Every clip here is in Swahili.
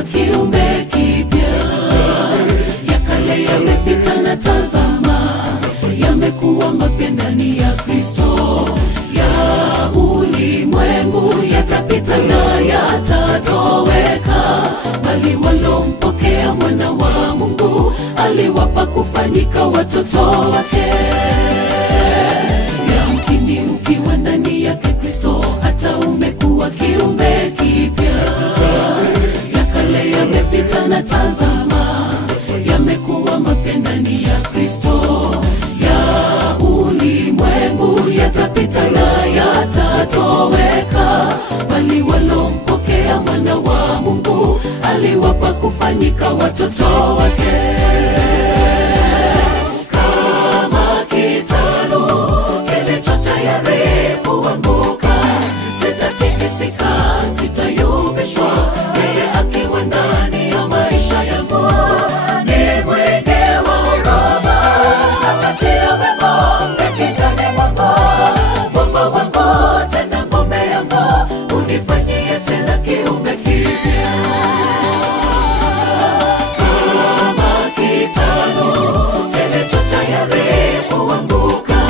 nimekuwa kiumbe kipya. Ya kale yamepita na tazama, yamekuwa mapya ndani ya Kristo. Ya ulimwengu yatapita na yatatoweka, bali walompokea mwana wa Mungu aliwapa kufanyika watoto wake. Yamkini ukiwa ndani yake Kristo, hata umekuwa kiumbe kipya. Ya kale yamepita na tazama, yamekuwa mapya ndani ya Kristo. Ya ulimwengu yatapita na yatatoweka, bali walompokea mwana wa Mungu aliwapa kufanyika watoto wake. Kama kitalu kilicho tayari kuanguka, sitatikisika, sitayumbishwa. Yeye akiwa ndani ya maisha yangu ni mwenge wa huruma, akatia wema ndani mwangu. Mwamba wangu tena ngome yangu, unifanyie tena kiumbe kipya. Kama kitalu kilicho tayari kuanguka,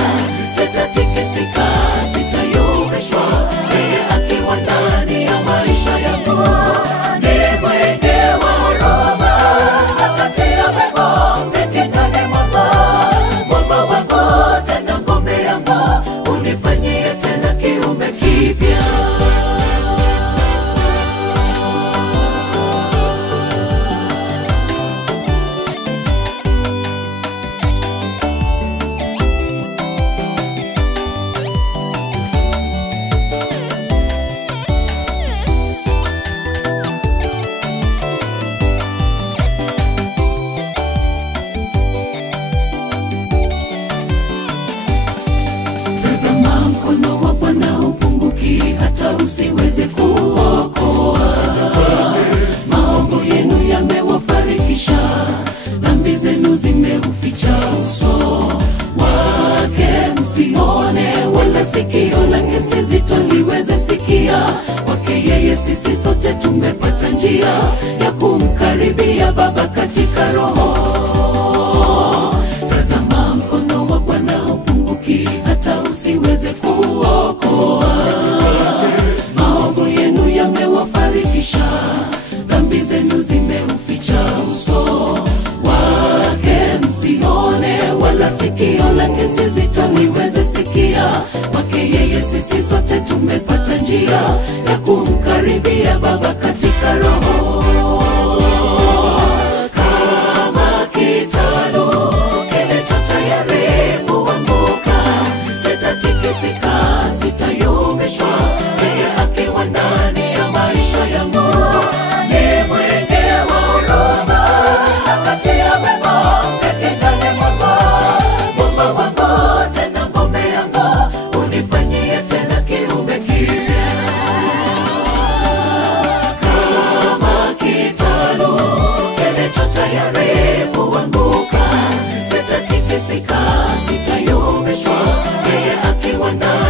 sitatikisika, sitayumbishwa. Yeye akiwa ndani ya maisha yangu ni mwenge wa huruma, akatia wema ndani mwangu. Mwamba wangu tena ngome yangu, unifanyie tena kiumbe kipya. Tazama, mkono wa Bwana upunguki hata usiweze kuokoa. Maovu yenu yamewafarikisha, dhambi zenu zimeuficha uso wake msione, wala sikio lake si zito liweze sikia. Kwake yeye sisi sote tumepata njia ya kumkaribia Baba katika Roho. Tazama, mkono wa Bwana upunguki hata usiweze kuokoa. Maovu yenu yamewafarikisha, dhambi zenu zimeuficha uso wake msione, wala sikio lake si zito liweze sikia. Kwake yeye sisi sote tumepata njia ya kumkaribia Baba katika Roho. Kama kitalu kilicho tayari kuanguka, sitatikisika, sitayumbishwa. Yeye akiwa ndani ya maisha yangu ni mwenge wa huruma, akatia wema ndani mwangu. Mwamba wangu tena ngome yangu, unifanyie tena kiumbe kipya. Kama kitalu kilicho tayari kuanguka, sitatikisika, sitayumbishwa. Yeye akiwa ndani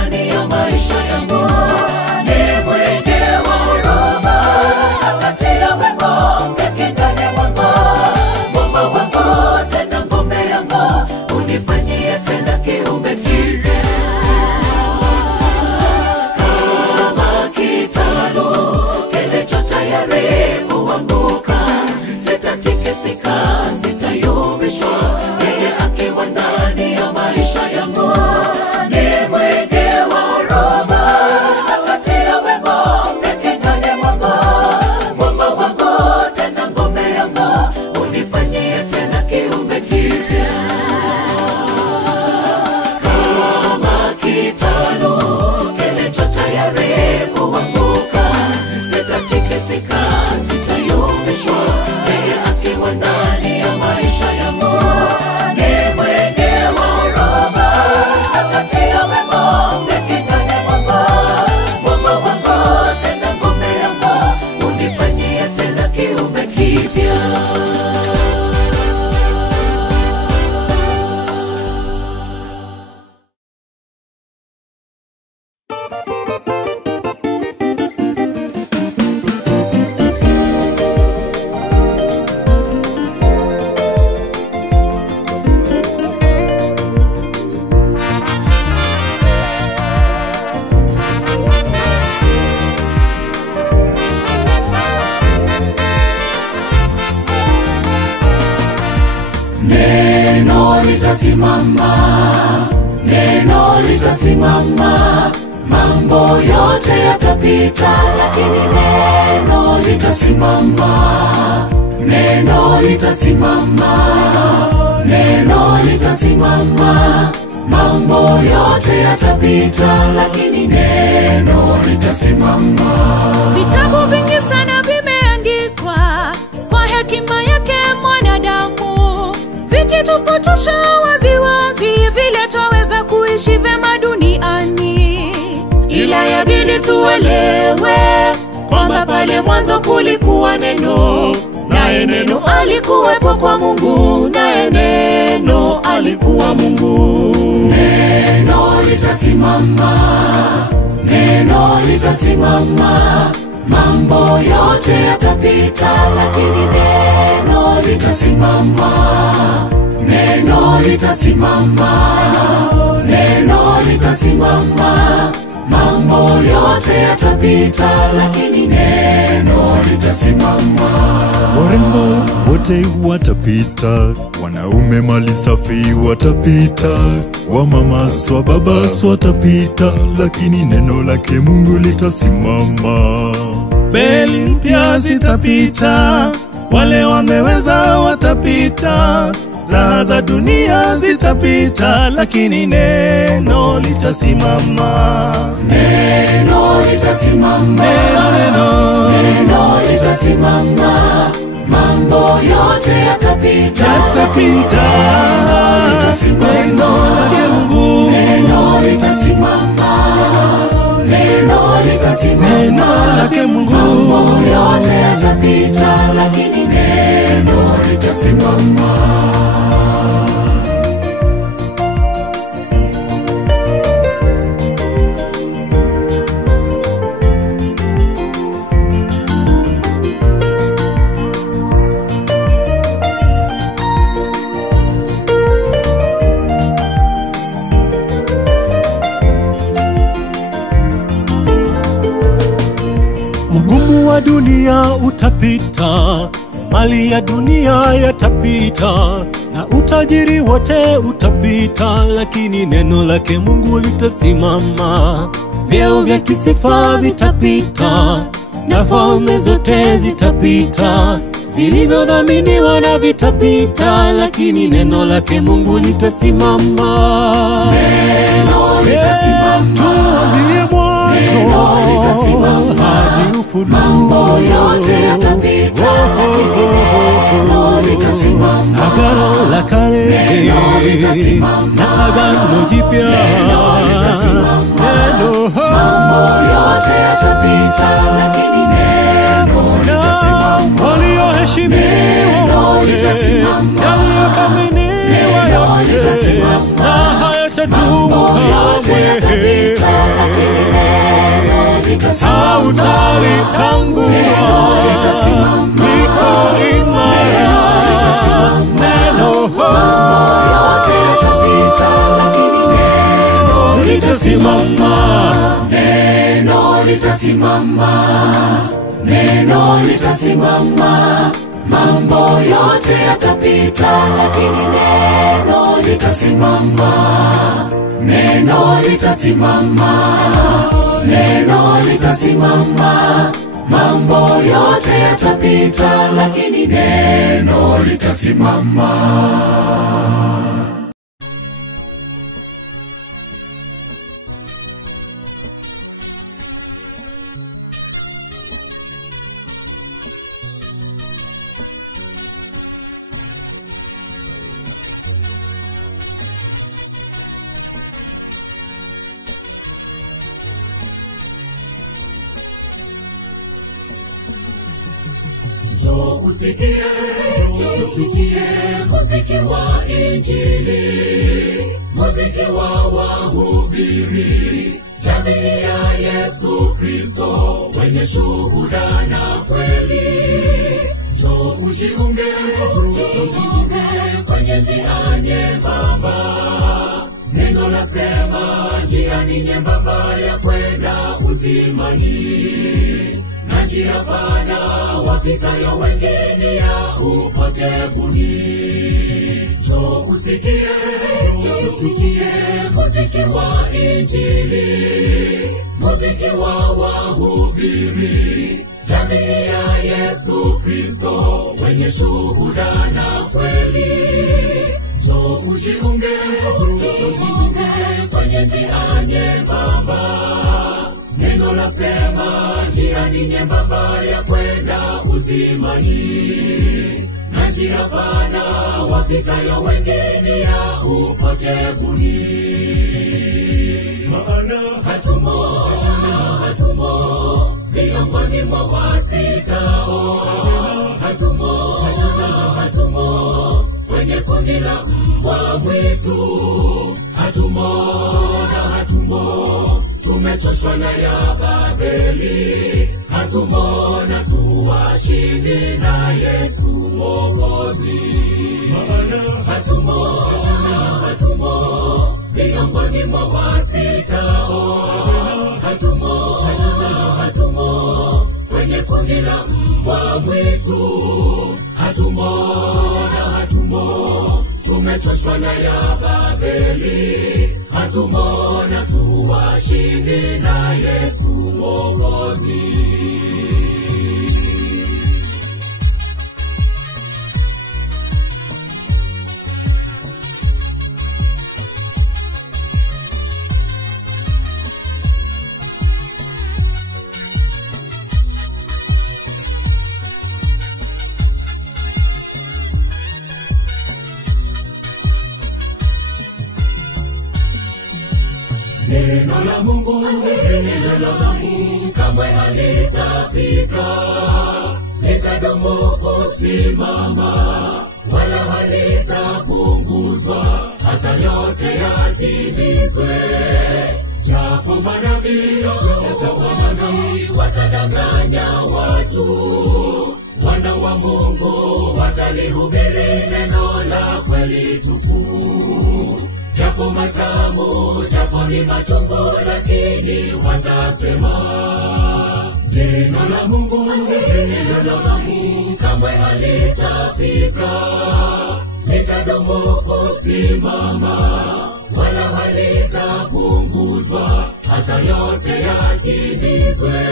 litasimama, neno litasimama. Mambo yote yatapita, lakini neno litasimama. Neno litasimama, neno litasimama. Mambo yote yatapita, lakini neno litasimama. Vitabu vingi sana vimeandikwa kwa hekima yake mwanadamu, vikitupotosha waziwazi vile twaweza kuishi vema duniani. Ila yabidi tuelewe kwamba pale mwanzo kulikuwa neno, naye neno alikuwepo kwa Mungu, naye neno alikuwa Mungu. Neno litasimama, neno litasimama. Mambo yote yatapita, lakini neno litasimama. Neno litasimama, neno litasimama. Mambo yote yatapita, lakini neno litasimama. Warembo wote watapita, wanaume mali safi watapita, wamama swa baba watapita, lakini neno lake Mungu litasimama. Beli mpya zitapita, wale wameweza watapita, raha za dunia zitapita, lakini neno litasimama. Neno litasimama, neno litasimama. Mambo yote yatapita, neno lake Mungu. Neno litasimama, neno litasimama. Neno lake Mungu. Mambo yote yatapita, lakini neno litasimama. Ugumu wa dunia utapita, mali ya dunia yatapita, na utajiri wote utapita, lakini neno lake Mungu litasimama. Vyeo vya kisifa vitapita, na falme zote zitapita, vilivyodhaminiwa na vitapita, lakini neno lake Mungu litasimama. Neno litasimama, tuanzie mwanzo hadi ufunuo. Mambo yote yatapita, lakini neno litasimama. Agano la kale na agano jipya, mambo yote yatapita, lakini neno litasimama. walioheshimiwa wote, yaliyothaminiwa yote, na hayatadumu kamwe. Hautalitangua, liko imara. Neno yote yatapita, lakini neno litasimama. Neno litasimama, neno litasimama. Mambo yote yatapita, lakini neno litasimama. Neno litasimama, neno litasimama. Mambo yote yatapita, lakini neno litasimama. Usikie muziki wa Injili, muziki wa wahubiri, jamii ya Yesu Kristo, wenye shuhuda na kweli. Njoo ujiunge kwenye njia nyembamba. Neno lasema njia ni nyembamba ya kwenda uzimani, na njia pana wapitayo wengi ni ya upotevuni. Njoo usikie muziki wa Injili, muziki wa wahubiri, jamii ya Yesu Kristo, wenye shuhuda na kweli. Njoo ujiunge kwenye njia nyembamba. Neno lasema njia ni nyembamba ya kwenda uzimani, na njia pana wapitayo wengine ya upotevuni. Maana hatumo miongoni mwa wasitao, hatumo kwenye kundi la mbwa mwitu, hatumo tumechoshwa na ya Babeli, hatumo na tuwashindi na Yesu Mwokozi. Maana hatumo miongoni mwa wasitao, hatumo kwenye kundi la mbwa mwitu, hatumo tumechoshwa na ya Babeli, hatumo na tuwashindi na Yesu Mwokozi. Neno la Mungu kamwe halitapita, litadumu kusimama, wala halitapunguzwa, hata yote yatimizwe. Japo manabii watadanganya watu, wana wa Mungu watalihubiri neno la kweli tupu. Japo matamu, japo ni machungu, lakini watasema neno la Mungu kamwe halitapita, litadumu kusimama, wala halitapunguzwa, hata yote yatimizwe.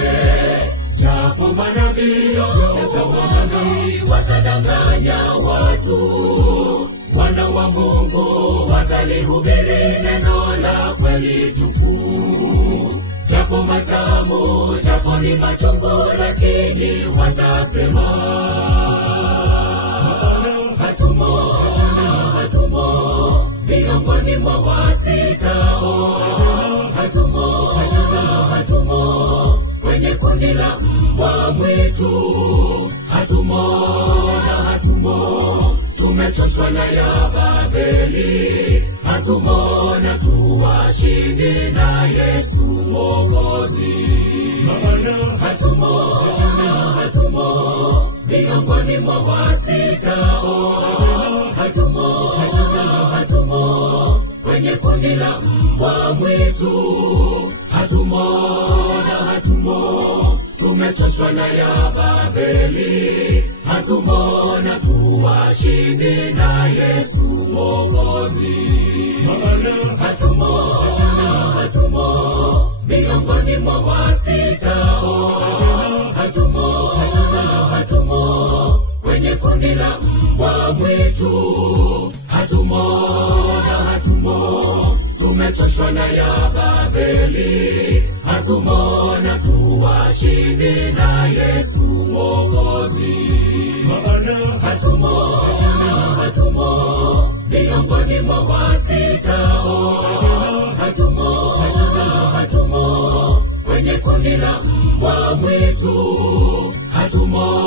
Japo manabii watadanganya watu, wana wa Mungu watalihubiri neno la kweli tupu. Japo matamu, japo ni machungu, lakini watasema hatumo miongoni mwa wasitao, hatumo kwenye kundi la mbwa mwitu, hatumo tumechoshwa na ya Babeli, hatumo na tuwashindi na Yesu Mwokozi. Maana hatumo miongoni mwa wasitao, hatumo kwenye kundi la mbwa mwitu, hatumo tumechoshwa na ya Babeli, hatumo na tuwashindi na Yesu Mwokozi. Maana hatumo miongoni mwa wasitao, hatumo kwenye kundi la mbwa mwitu, hatumo tumechoshwa na ya Babeli, hatumo na tuwashindi na Yesu Mwokozi. Maana hatumo miongoni mwa wasitao, hatumo kwenye kundi la mbwa mwitu, hatumo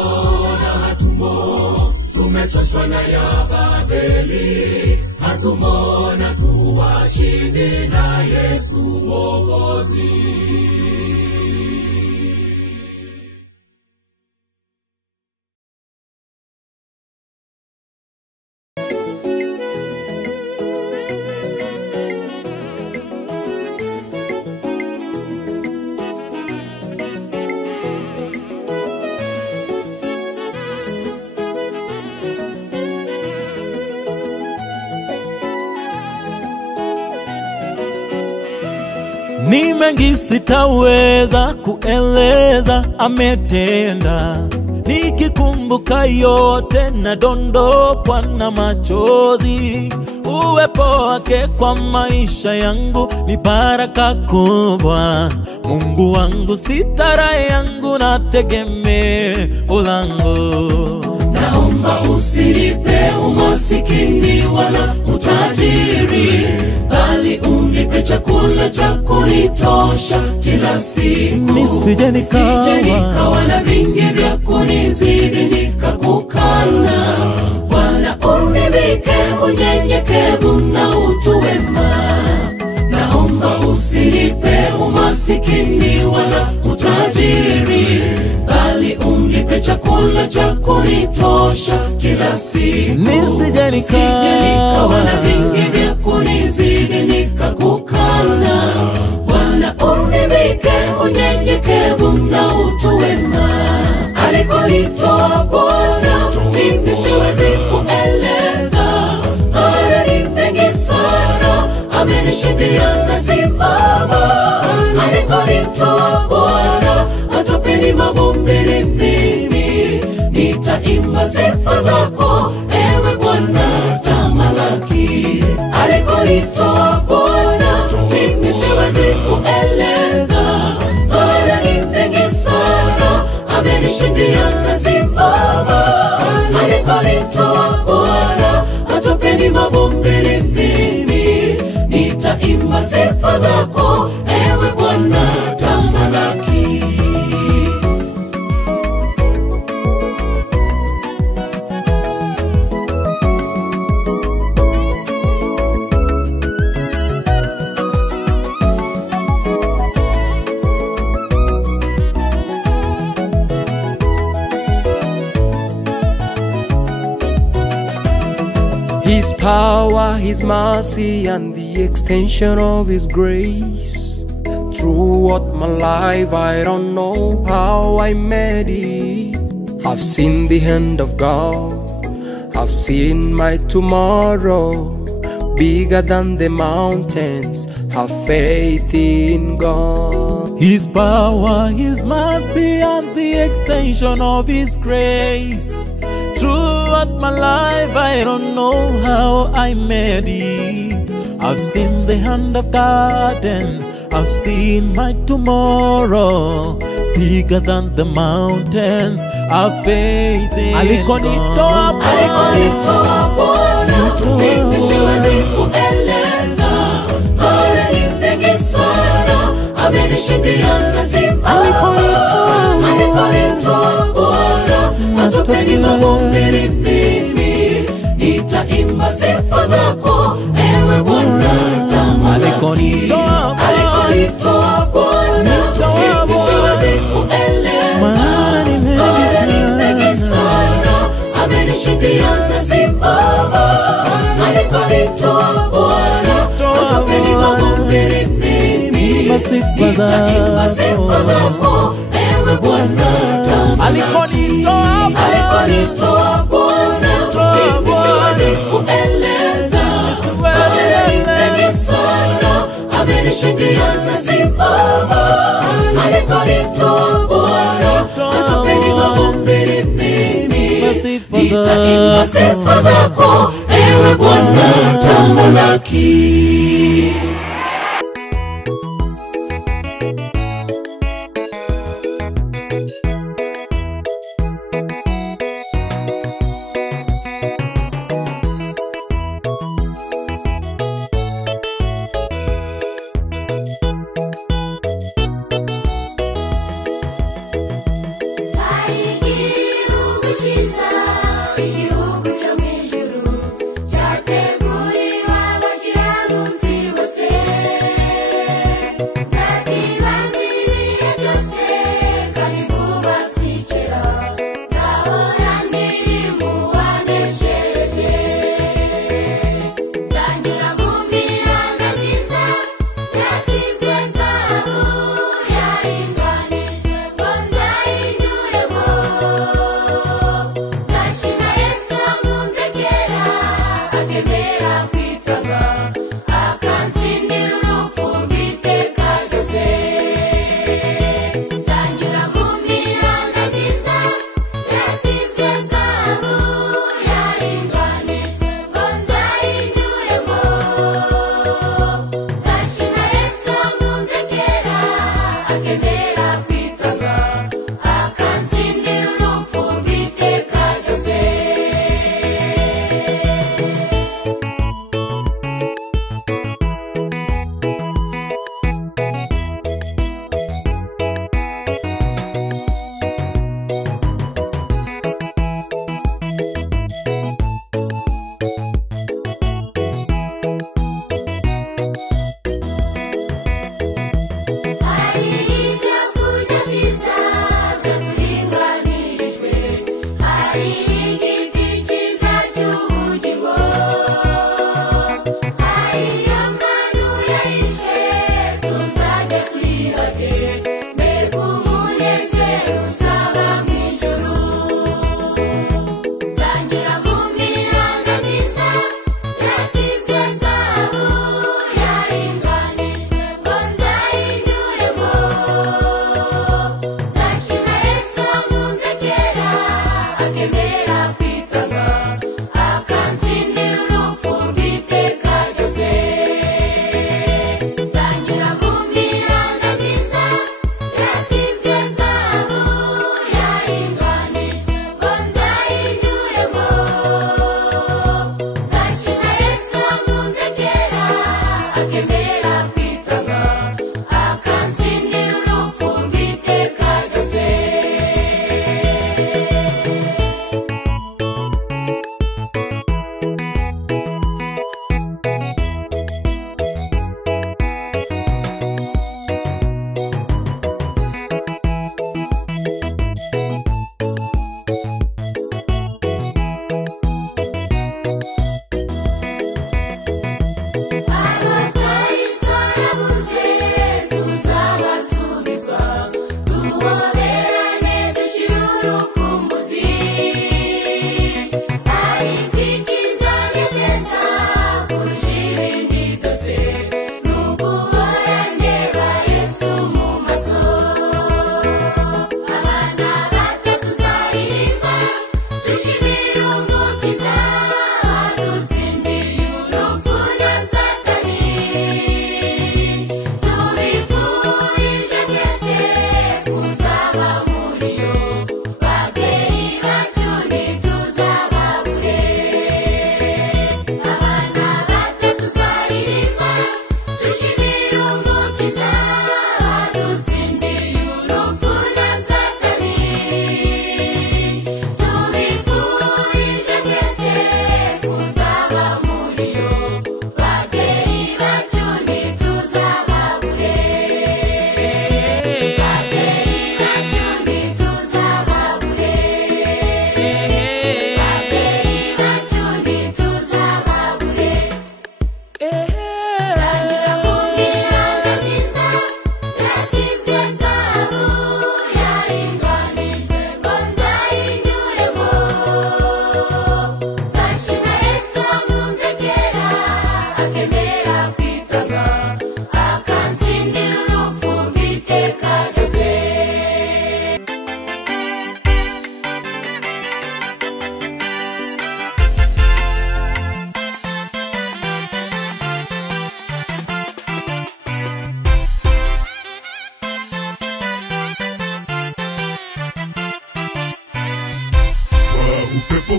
tumechoshwa na ya Babeli, hatumo na tuwashindi na Yesu Mwokozi. Ni mengi sitaweza kueleza ametenda, nikikumbuka yote nadondokwa na machozi. Uwepo wake kwa maisha yangu ni baraka kubwa. Mungu wangu sitara yangu na tegemeo langu. Naomba usinipe umasikini wala utajiri, bali unipe chakula cha kunitosha kila siku. Nisije nikawa na vingi vya kunizidi nikakukana, wala univike unyenyekevu na utu wema. Naomba usinipe umasikini wala utajiri, bali unipe chakula cha kunitosha kila siku. nisije nikawa na vingi vya kunizidi nikakukana, wala univike unyenyekevu na utu wema. Alikonitoa Bwana mimi siwezi kueleza, haya ni mengi sana amenishindia nasimama. Alikonitoa Bwana matopeni mavumbini, mimi nitaimba sifa zako ewe Bwana tamalaki. Alikonitoa Bwana mimi siwezi kueleza, haya ni mengi sana amenishindia nasimama. Alikonitoa Bwana matopeni mavumbini, mimi nitaimba sifa zako ewe Bwana tamalaki. His power, His mercy, and the extension of His grace. Throughout my life, I don't know how I made it. I've seen the hand of God, I've seen my tomorrow. Bigger than the mountains, have faith in God. His power, His mercy, and the extension of His grace. Throughout my life, I don't know how I made it. I've seen the hand of God and I've seen my tomorrow. Bigger than the mountains, I've faith in God. Alikonitoa Bwana mimi siwezi kueleza, haya ni mengi sana amenishindia nasimama. Alikonitoa Bwana matopeni mavumbini, mimi nitaimba sifa zako ewe Bwana tamalaki. Alikonitoa Bwana mimi siwezi kueleza, haya ni mengi sana amenishindia nasimama. Alikonitoa Bwana matopeni mavumbini, mimi nitaimba sifa zako ewe Bwana tamalaki. Alikonitoa Bwana mimi siwezi kueleza, haya ni mengi sana amenishindia nasimama. Alikonitoa Bwana matopeni mavumbini, mimi nitaimba sifa zako ewe Bwana tamalaki. Igihugu cyo mwijuru cyateguriwe abakiranuka.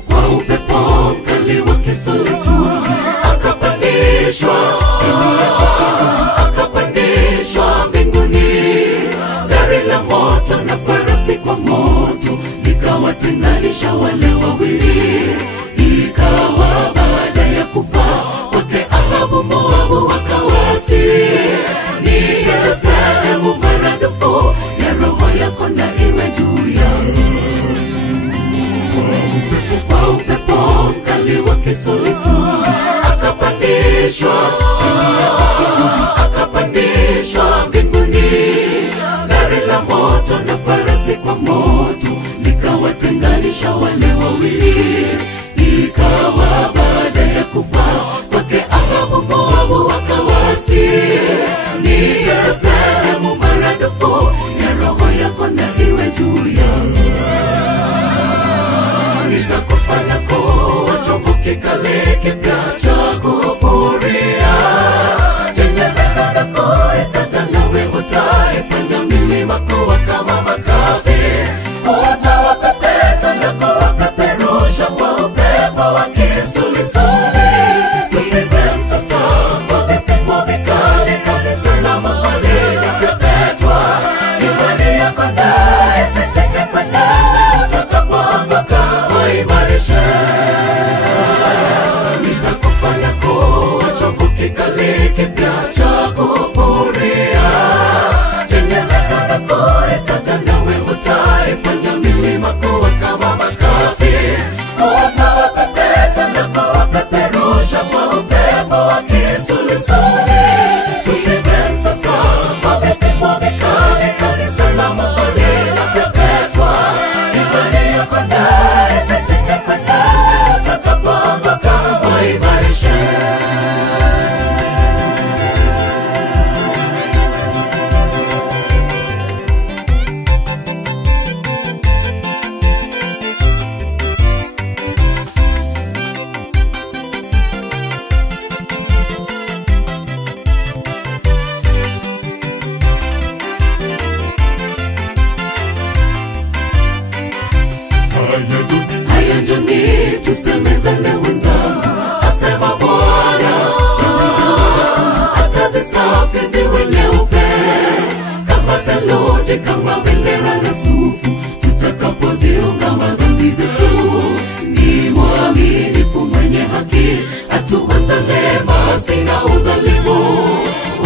kwa upepo mkali wa kisulisuli akapandishwa, akapandishwa mbinguni. Gari la moto na farasi kwa moto likawatenganisha wale wawili. Ikawa baada ya kufa kwake Ahabu, Moabu wakawasi. Ni sehemu maradufu ya roho yako na iwe juu yangu. Kwa upepo mkali wa kisulisuli akapandishwa, akapandishwa mbinguni. Gari la moto na farasi kwa moto likawatenganisha wale wawili. Ikawa baada ya kufa kwake Ahabu, Moabu wakawasi. Ni sehemu maradufu ya roho yako na iwe juu yangu. Nitakufanya kuwa chombo kikali kipya cha kupuria, chenye meno na kuisaga, nawe utaifanya milima kuwa kama makapi. Utawapepeta na kuwapeperusha kwa upepo wa kisulisuli. Tupige msasa kwa vipimo vikali, kanisa la mahali linapepetwa. Imani yako na isitingike nawe, utakapoanguka waimarishe. Nitakufanya kuwa chombo kikali kipya cha kupuria, chenye meno na kuisaga, nawe utaifanya milima kuwa kama makapi. Utawapepeta na kuwapeperusha kwa upepo wa kisulisuli. Tupige msasa kwa vipimo vikali, kanisa la mahali linapepetwa. Imani yako na isitingike nawe, utakapoanguka waimarishe. Haya njoni tusemezane wenzangu, asema Bwana. Atazisafi ziwe nyeupe kama theluji, kama bendera na sufu, tutakapoziungama dhambi zetu. Ni mwaminifu mwenye haki, atuandalee maasi na udhalimu.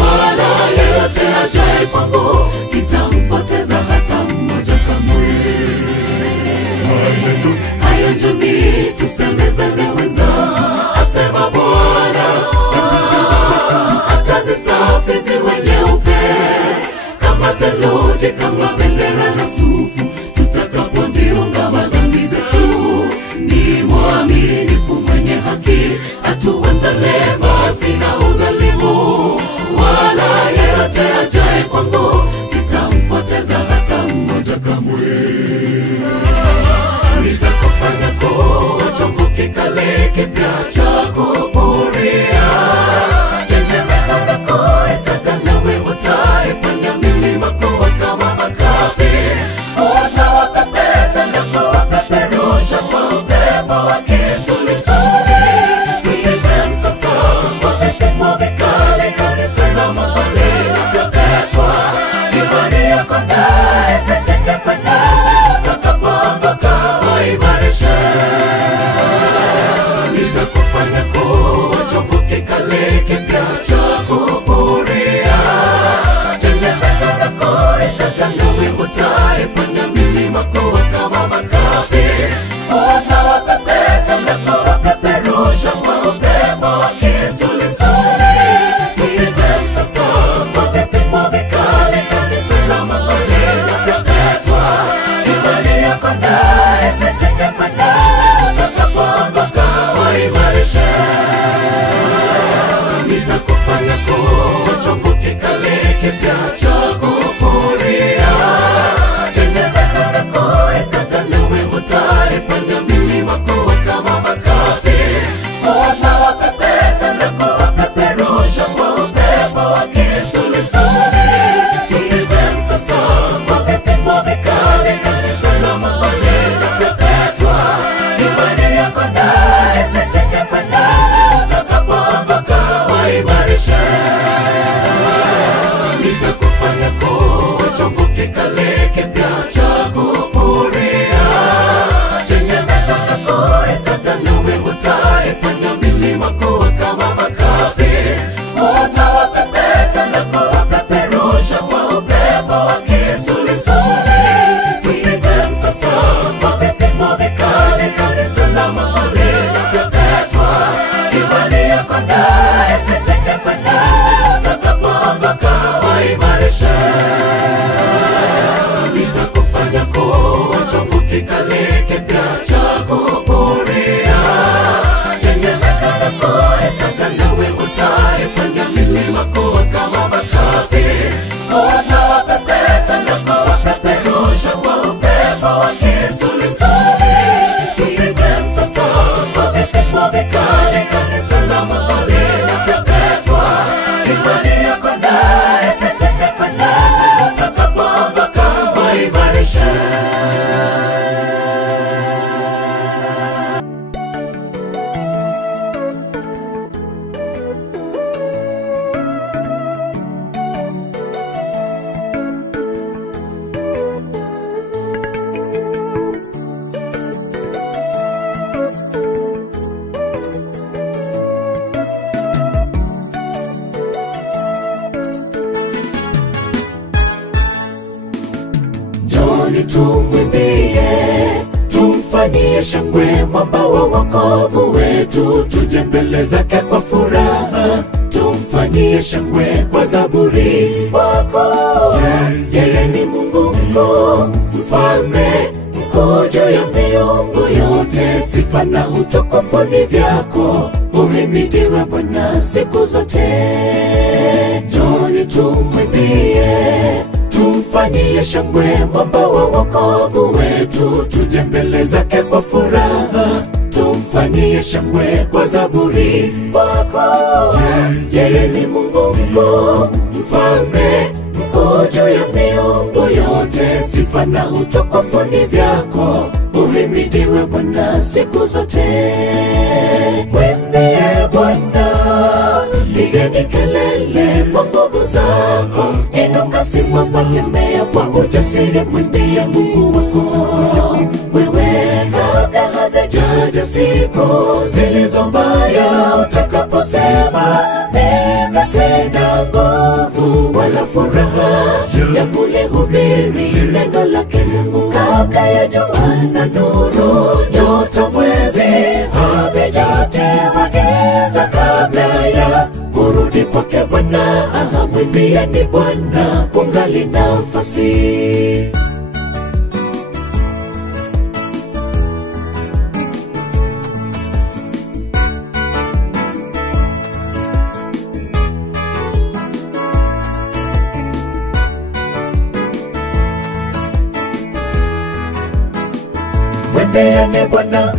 Wala yeyote ajaye kwangu, sitampoteza hata mmoja kamwe. Haya njoni tusemezane wenzangu, asema Bwana. Atazisafi ziwe nyeupe kama theluji, kama bendera na sufu, tutakapoziungama dhambi zetu. Ni mwaminifu mwenye haki, atuandalee maasi na udhalimu. Wala yeyote ajaye kwangu, sitampoteza hata mmoja kamwe. Nitakufanya kuwa chombo kikali kipya cha kupuria, chenye meno na kuisaga, nawe utaifanya milima kuwa kama makapi. kikale kipya cha kupuria, chenye meno na kuisaga nawe utaifanya milima kuwa kama makapi. Utawapepeta na kuwapeperusha kwa upepo wa kisulisuli. Tupige msasa kwa vipimo vikali, kanisa la mahali linapepetwa. Imani yako naye isitegemee nani, utakapoondoka waimarishe. Nitakufanya kuwa chombo kikali kipya cha kupuria, chenye meno na kuisaga nawe utaifanya milima kuwa kama makapi. Utawapepeta na kuwapeperusha kwa upepo wa kisulisuli. Tupige msasa kwa vipimo vikali, kanisa la mahali linapepetwa. Imani yako naye isitegemee nani, utakapoondoka waimarishe. Njoni tumwimbie, tumfanyie shangwe mwamba wa wokovu wetu. Tuje mbele zake kwa furaha, tumfanyie shangwe kwa zaburi wako. Yeye ni Mungu mkuu, mfalme mkuu juu ya miungu yote. Sifa na utukufu ni vyako, uhimidiwe Bwana siku zote. Njoni tumwimbie, tumfanyie shangwe mwamba wa wokovu wetu. Tuje mbele zake kwa furaha, tumfanyie shangwe kwa zaburi wako. Yeye ni Mungu mkuu, mfalme mkuu juu ya miungu yote. Sifa na utukufu ni vyako, uhimidiwe Bwana siku zote. Mwimbie Bwana, pigeni kelele kwa nguvu zako. Inuka, simama, tembea kwa ujasiri, mwimbie Mungu wako. Wewe kabla hazijaja siku zilizo mbaya, utakaposema mimi sina nguvu wala furaha ya kulihubiri neno lake Mungu. Kabla ya jua na nuru, nyota, mwezi havijatiwa giza, kabla ya kurudi kwake Bwana, mwimbieni Bwana kungali nafasi. Mwimbieni Bwana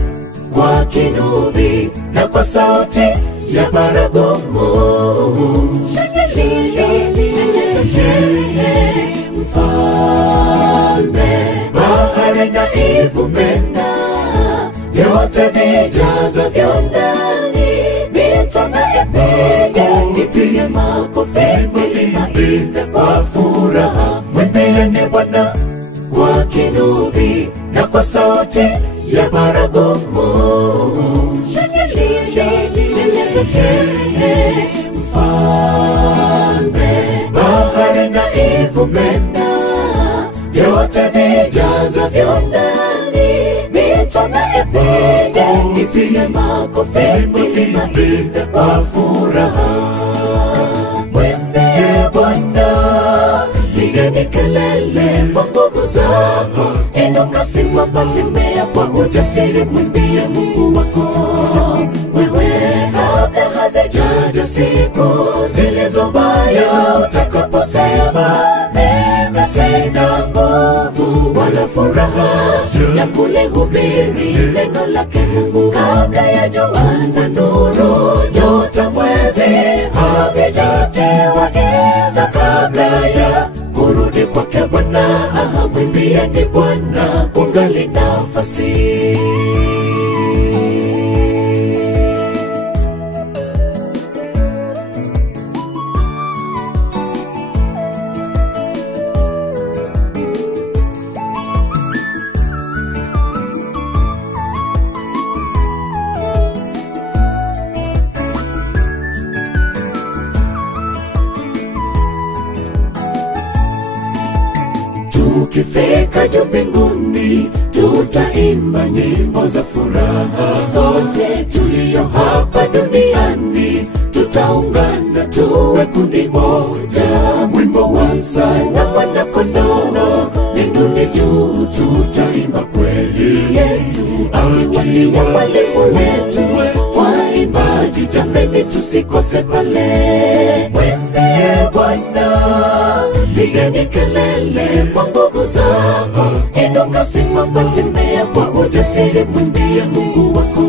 kwa kinubi na kwa sauti ya baragumu. Mfalme, bahari na ivume, vyote vijazavyo ndani. Mito na ipige, ipige makofi, milima iimbe kwa furaha. Mwimbieni Bwana kwa kinubi na kwa sauti ya baragumu. Mfalme, bahari na ivume, vyote vijazavyo ndani. Mito na ipige, ipige makofi, milima iimbe kwa furaha. Mwimbie Bwana, pigeni kelele kwa nguvu zako. Inuka, simama, tembea kwa ujasiri, mwimbie Mungu wako. Wewe kabla hazijaja siku zilizo mbaya, utakaposema mimi sina nguvu wala furaha ya kulihubiri neno lake Mungu. Kabla ya jua na nuru, nyota, mwezi havijatiwa giza, kabla ya kurudi kwake Bwana, mwimbieni Bwana kungali nafasi. tukifika juu mbinguni tutaimba nyimbo za furaha. Sote tulio hapa duniani tutaungana tuwe kundi moja. Wimbo wa msana Mwana Kondoo, mbinguni juu tutaimba kweli. Yesu akiwa mwalimu wetu, waimbaji jameni tusikose pale. Mwimbie Bwana, pigeni kelele kwa nguvu zako. Inuka, simama, tembea kwa ujasiri, mwimbie Mungu wako.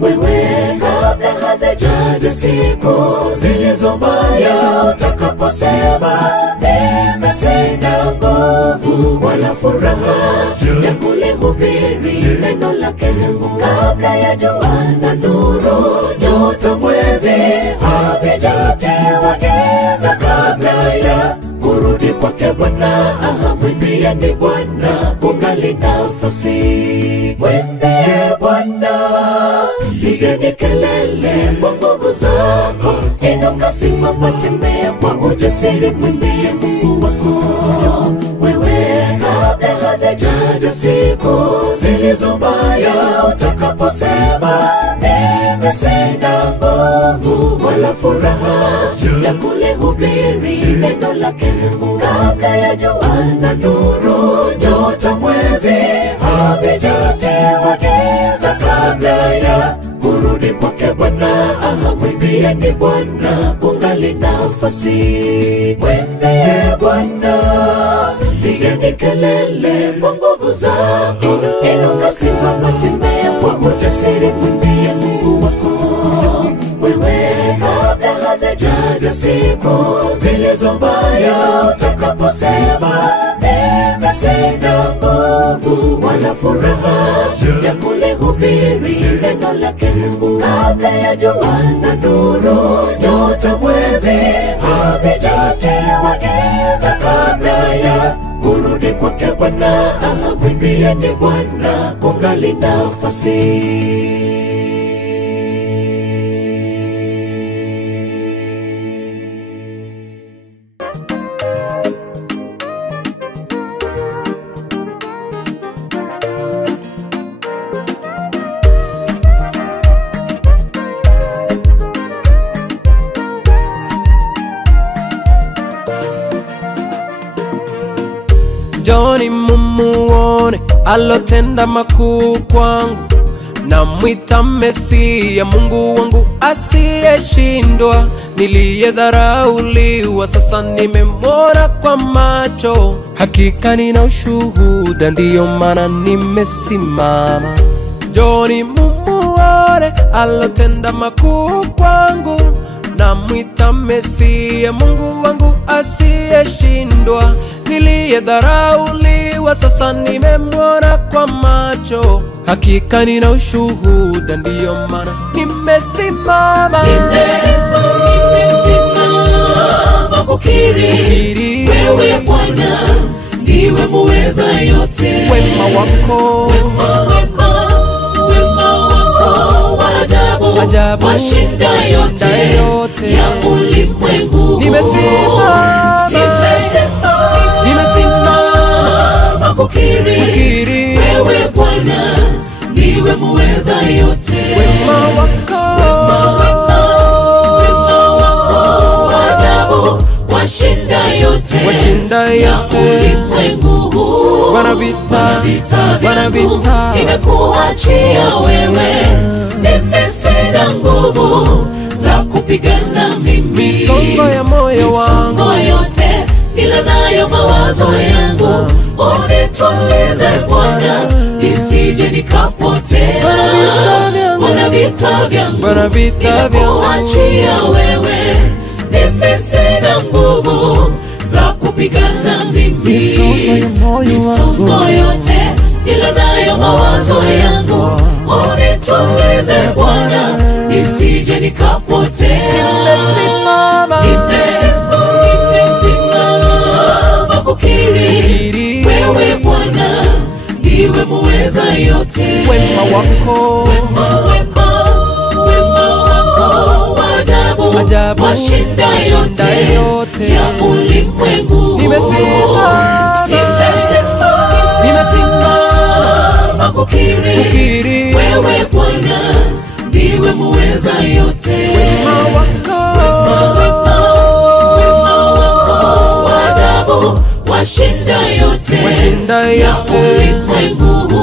Wewe kabla hazijaja siku zilizo mbaya, utakaposema mimi sina nguvu wala furaha ya kulihubiri neno lake Mungu. Kabla ya jua na nuru, nyota, mwezi havijatiwa giza, kabla ya kurudi kwake Bwana, mwimbieni Bwana kungali nafasi. Mwimbie Bwana, pigeni kelele kwa nguvu zako. Inuka, simama, tembea kwa ujasiri, mwimbie Mungu wako. Wewe kabla hazijaja siku zilizo mbaya, utakaposema mimi sina nguvu wala furaha ya kulihubiri neno lake Mungu. Kabla ya jua na nuru, nyota, mwezi havijatiwa giza, kabla ya kurudi kwake Bwana, mwimbieni Bwana kungali nafasi. Mwimbie Bwana, pigeni kelele kwa nguvu zako. Inuka, simama, tembea kwa ujasiri, mwimbie Mungu wako. Wewe kabla hazijaja siku zilizo mbaya, utakaposema mimi sina nguvu wala furaha ya kulihubiri neno lake Mungu. Kabla ya jua na nuru, nyota, mwezi havijatiwa giza, kabla ya kurudi kwake Bwana, mwimbieni Bwana kungali nafasi. Njoni mumuone alotenda makuu kwangu, namwita Mesia, Mungu wangu asiyeshindwa. Niliyedharauliwa sasa nimemwona kwa macho, hakika nina ushuhuda, ndiyo maana nimesimama. Njoni mumuone alotenda makuu kwangu, namwita Mesia, Mungu wangu asiyeshindwa. Niliyedharauliwa sasa nimemwona kwa macho, hakika nina ushuhuda, ndiyo maana nimesimama. Nimesimama kukiri wewe Bwana ndiwe muweza yote. Wema wako ajabu, washinda yote ya ulimwengu. Nimesimama kukiri wewe Bwana ndiwe muweza yote. Wema wako ajabu, washinda yote ya ulimwengu. Bwana vita nimekuachia wewe, mimi sina nguvu za kupigana mimi. Misongo ya moyo wangu yote ila nayo mawazo yangu, unitulize Bwana nisije nikapotea. Bwana vita vyangu nimekuachia wewe, mimi sina nguvu za kupigana mimi. Misongo yote ila nayo mawazo yangu, unitulize Bwana nisije nikapotea. Nimesimama kukiri wewe Bwana ndiwe muweza yote. Wema wako ajabu, washinda yote ya ulimwengu. Nimesimama kukiri wewe Bwana ndiwe muweza yote. Wema wako wa ajabu washinda yote ya ulimwengu.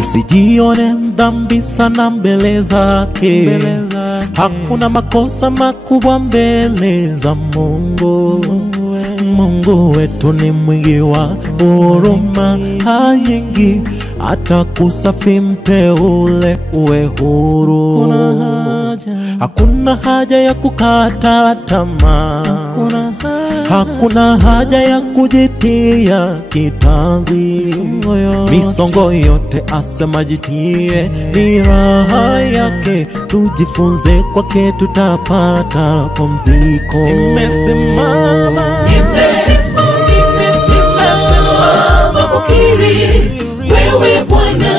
Usijione mdhambi sana mbele zake, hakuna makosa makubwa mbele za Mungu. Mungu wetu ni mwingi wa huruma nyingi, hata kusafi mteule uwe huru. Hakuna haja ya kukata tamaa, hakuna haja ya kujitia kitanzi. Misongo yote asema jitie, ni raha yake. Tujifunze kwake tutapata pumziko. Nimesimama kukiri wewe Bwana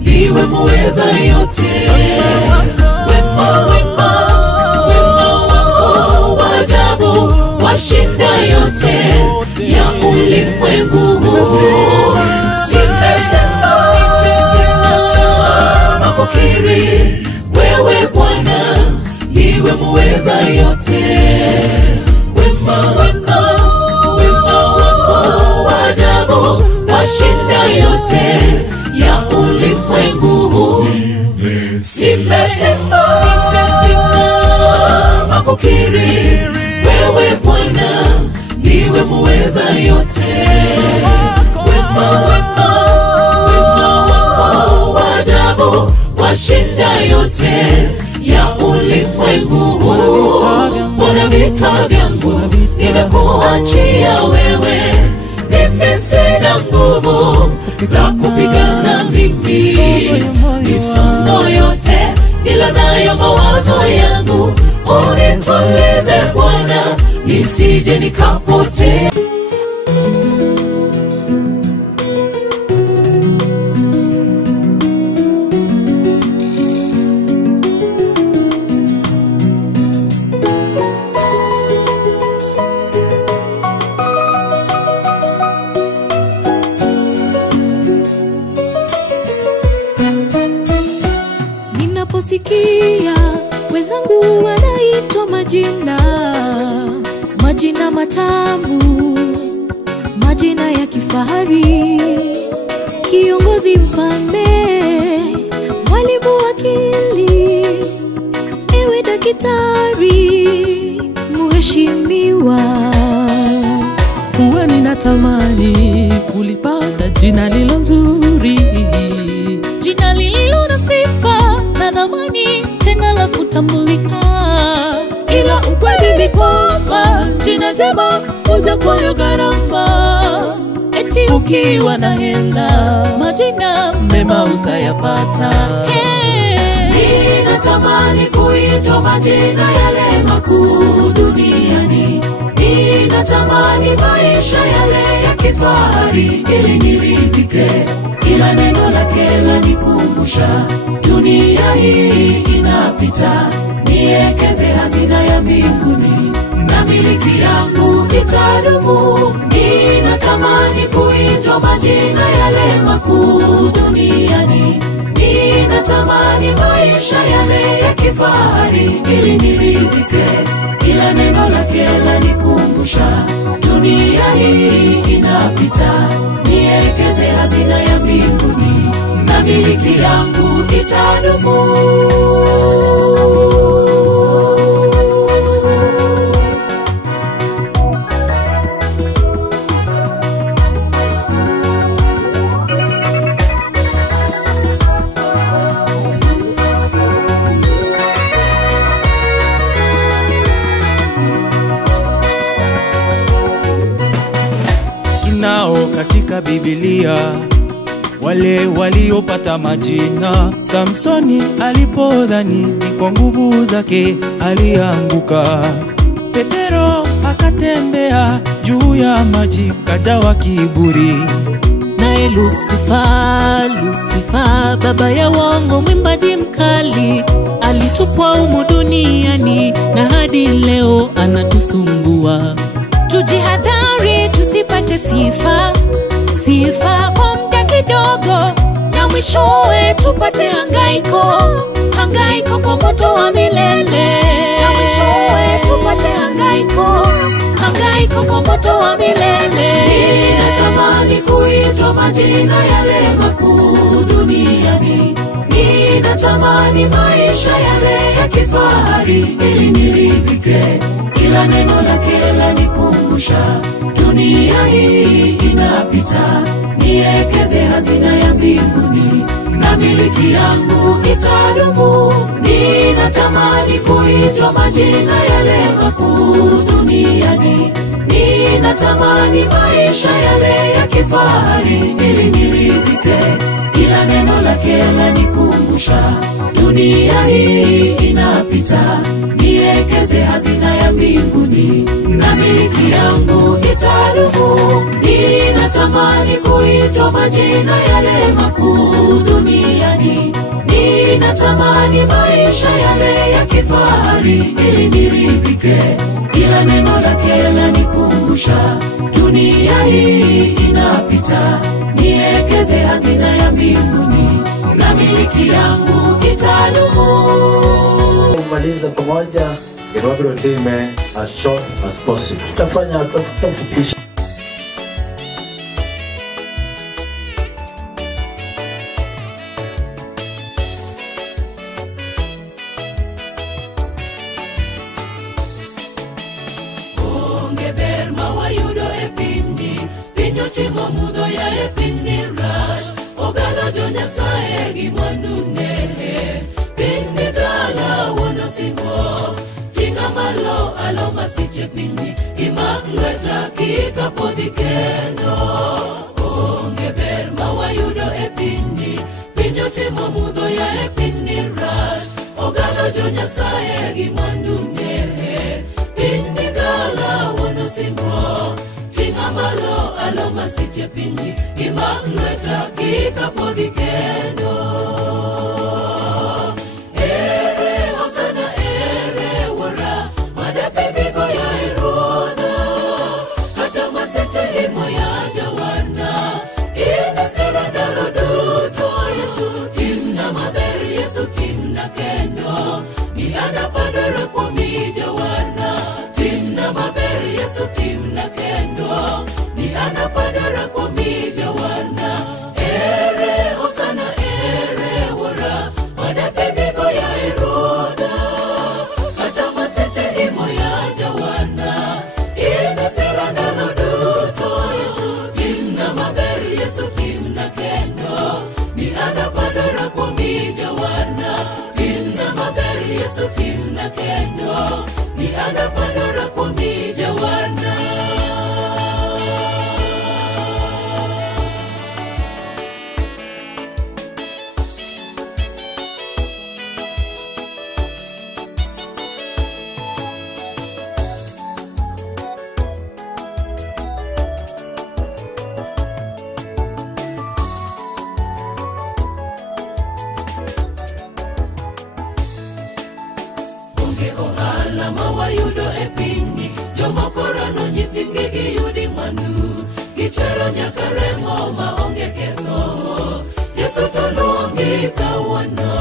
ndiwe muweza yote. Wema wako wa ajabu washinda yote ya ulimwengu. Nimesimama kukiri wewe Bwana ndiwe muweza yote. Wema wako wa ajabu washinda yote ya ulimwengu. Nimesimama kukiri wewe Bwana ndiwe muweza yote. Wema wako wa ajabu washinda yote ya ulimwengu. Bwana vita vyangu nimekuachia wewe, mimi sina nguvu za kupigana mimi. Misongo yote ila nayo mawazo yangu, unitulize Bwana nisije nikapotea. Ninaposikia wenzangu wanaitwa majina matamu, majina ya kifahari, kiongozi, mfalme, mwalimu, wakili, ewe daktari, mheshimiwa, huwa ninatamani kulipata jina lilo nzuri, jina lililo na sifa na thamani, tena la kutambulika. Ila ukweli ni kwamba jina jema huja kwa gharama. Eti ukiwa na hela majina mema utayapata. Ninatamani kuitwa majina yale makuu duniani. Ninatamani maisha yale ya kifahari ili niridhike. Ila neno lake lanikumbusha dunia hii inapita. Niekeze hazina ya mbinguni na miliki yangu itadumu. Ninatamani kuitwa majina yale makuu duniani. Ninatamani maisha yale ya kifahari ili niridhike. Ila neno lake lanikumbusha dunia hii inapita. Niekeze hazina ya mbinguni na miliki yangu itadumu. ya Biblia, wale waliopata majina. Samsoni alipodhani ni kwa nguvu zake alianguka. Petero akatembea juu ya maji kajawa kiburi. Naye Lucifer, baba ya uongo, mwimbaji mkali, alitupwa humu duniani na hadi leo anatusumbua. Tujihadhari tusipate sifa kwa muda kidogo, na mwishowe tupate hangaiko kwa moto wa milele. Na mwishowe tupate hangaiko kwa moto wa milele. Ninatamani kuitwa majina yale makuu duniani. Ninatamani maisha yale ya kifahari ili niridhike, ila neno lake lanikumbusha dunia hii inapita. Niekeze hazina ya mbinguni na miliki yangu itadumu. Ninatamani kuitwa majina yale makuu duniani. Ninatamani maisha yale ya kifahari ili niridhike, ila neno lake lanikumbusha dunia hii inapita. Niekeze hazina ya mbinguni na miliki yangu itadumu. Ninatamani kuitwa majina yale makuu duniani. Ninatamani maisha yale ya kifahari ili niridhike, ila neno lake lanikumbusha dunia hii inapita. Niekeze hazina ya mbinguni na miliki yangu itadumu. Kumaliza pamoja, Inaugural Amen as short as possible. tutafanya tutafupisha. Onge ber ma wayudo e pinyni, piny otimo mudho ya e pinyni rach. Oganda jo Nyasaye gi mwandune, pinyni dala wuon osimbo. Tinga malo alo masiche pinyni, imak lweta kik apodhi kendo. Onge ber ma wayudo e pinyni, piny otimo mudho ya e pinyni rach. Oganda jo Nyasaye gi mwandune, pinyni dala wuon osimbo. Tinga malo alo masiche pinyni, imak lweta kik apodhi kendo. Ere Hosana, ere Wuora, madapi bigo ya Ruodha. Kata maseche imo ya Jawana, inasira ndalo duto. Yesu timna maber, Yesu timna kendo, ni anapadora kuomi Jawana. Timna maber, Yesu timna kendo, ni anapadora kuomi Jawana. Ere Hosana, ere Wuora, madapi bigo ya Ruodha. Kata maseche imo ya Jawana, inasira ndalo duto. Yesu timna maber, Yesu timna kendo, ni anapadora kuomi Jawana. Timna maber, Yesu timna kendo, ni anapadora kuomi Jawana. Onge ohala ma wayudo e pinyni, jomoko rano nyithindgi giyudi mwandu. Gichwero nyaka remo ma onge ketho. Yesu to luongi kawuono,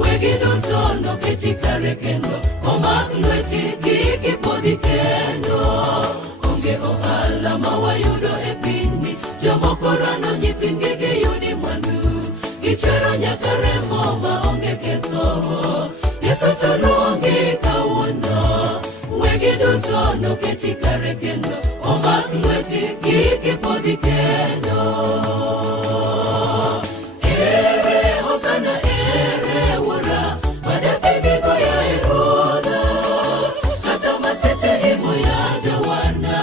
wegi duto noketi kare kendo, omak lweti kik ipodhi kendo. Onge ohala ma wayudo e pinyni, jomoko rano nyithindgi giyudi mwandu. Gichwero nyaka remo ma onge ketho. Yesu to luongi kawuono, wegi duto noketi kare kendo, omak lweti kik ipodhi kendo. Ere Hosana, ere Wuora, madapi bigo ya Ruodha. Kata maseche imo ya Jawana,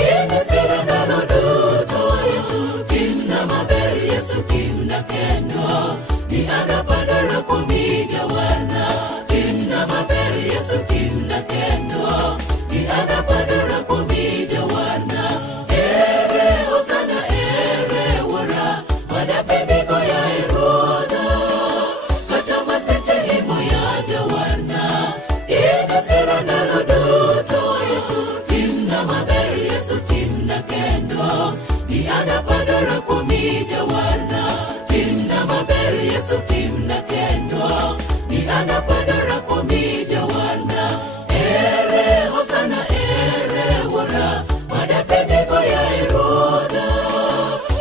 inasira ndalo duto. Yesu Yesu timna kendo ni anapadara kwa mijawana ere hosana ere wara madapendego ya iroda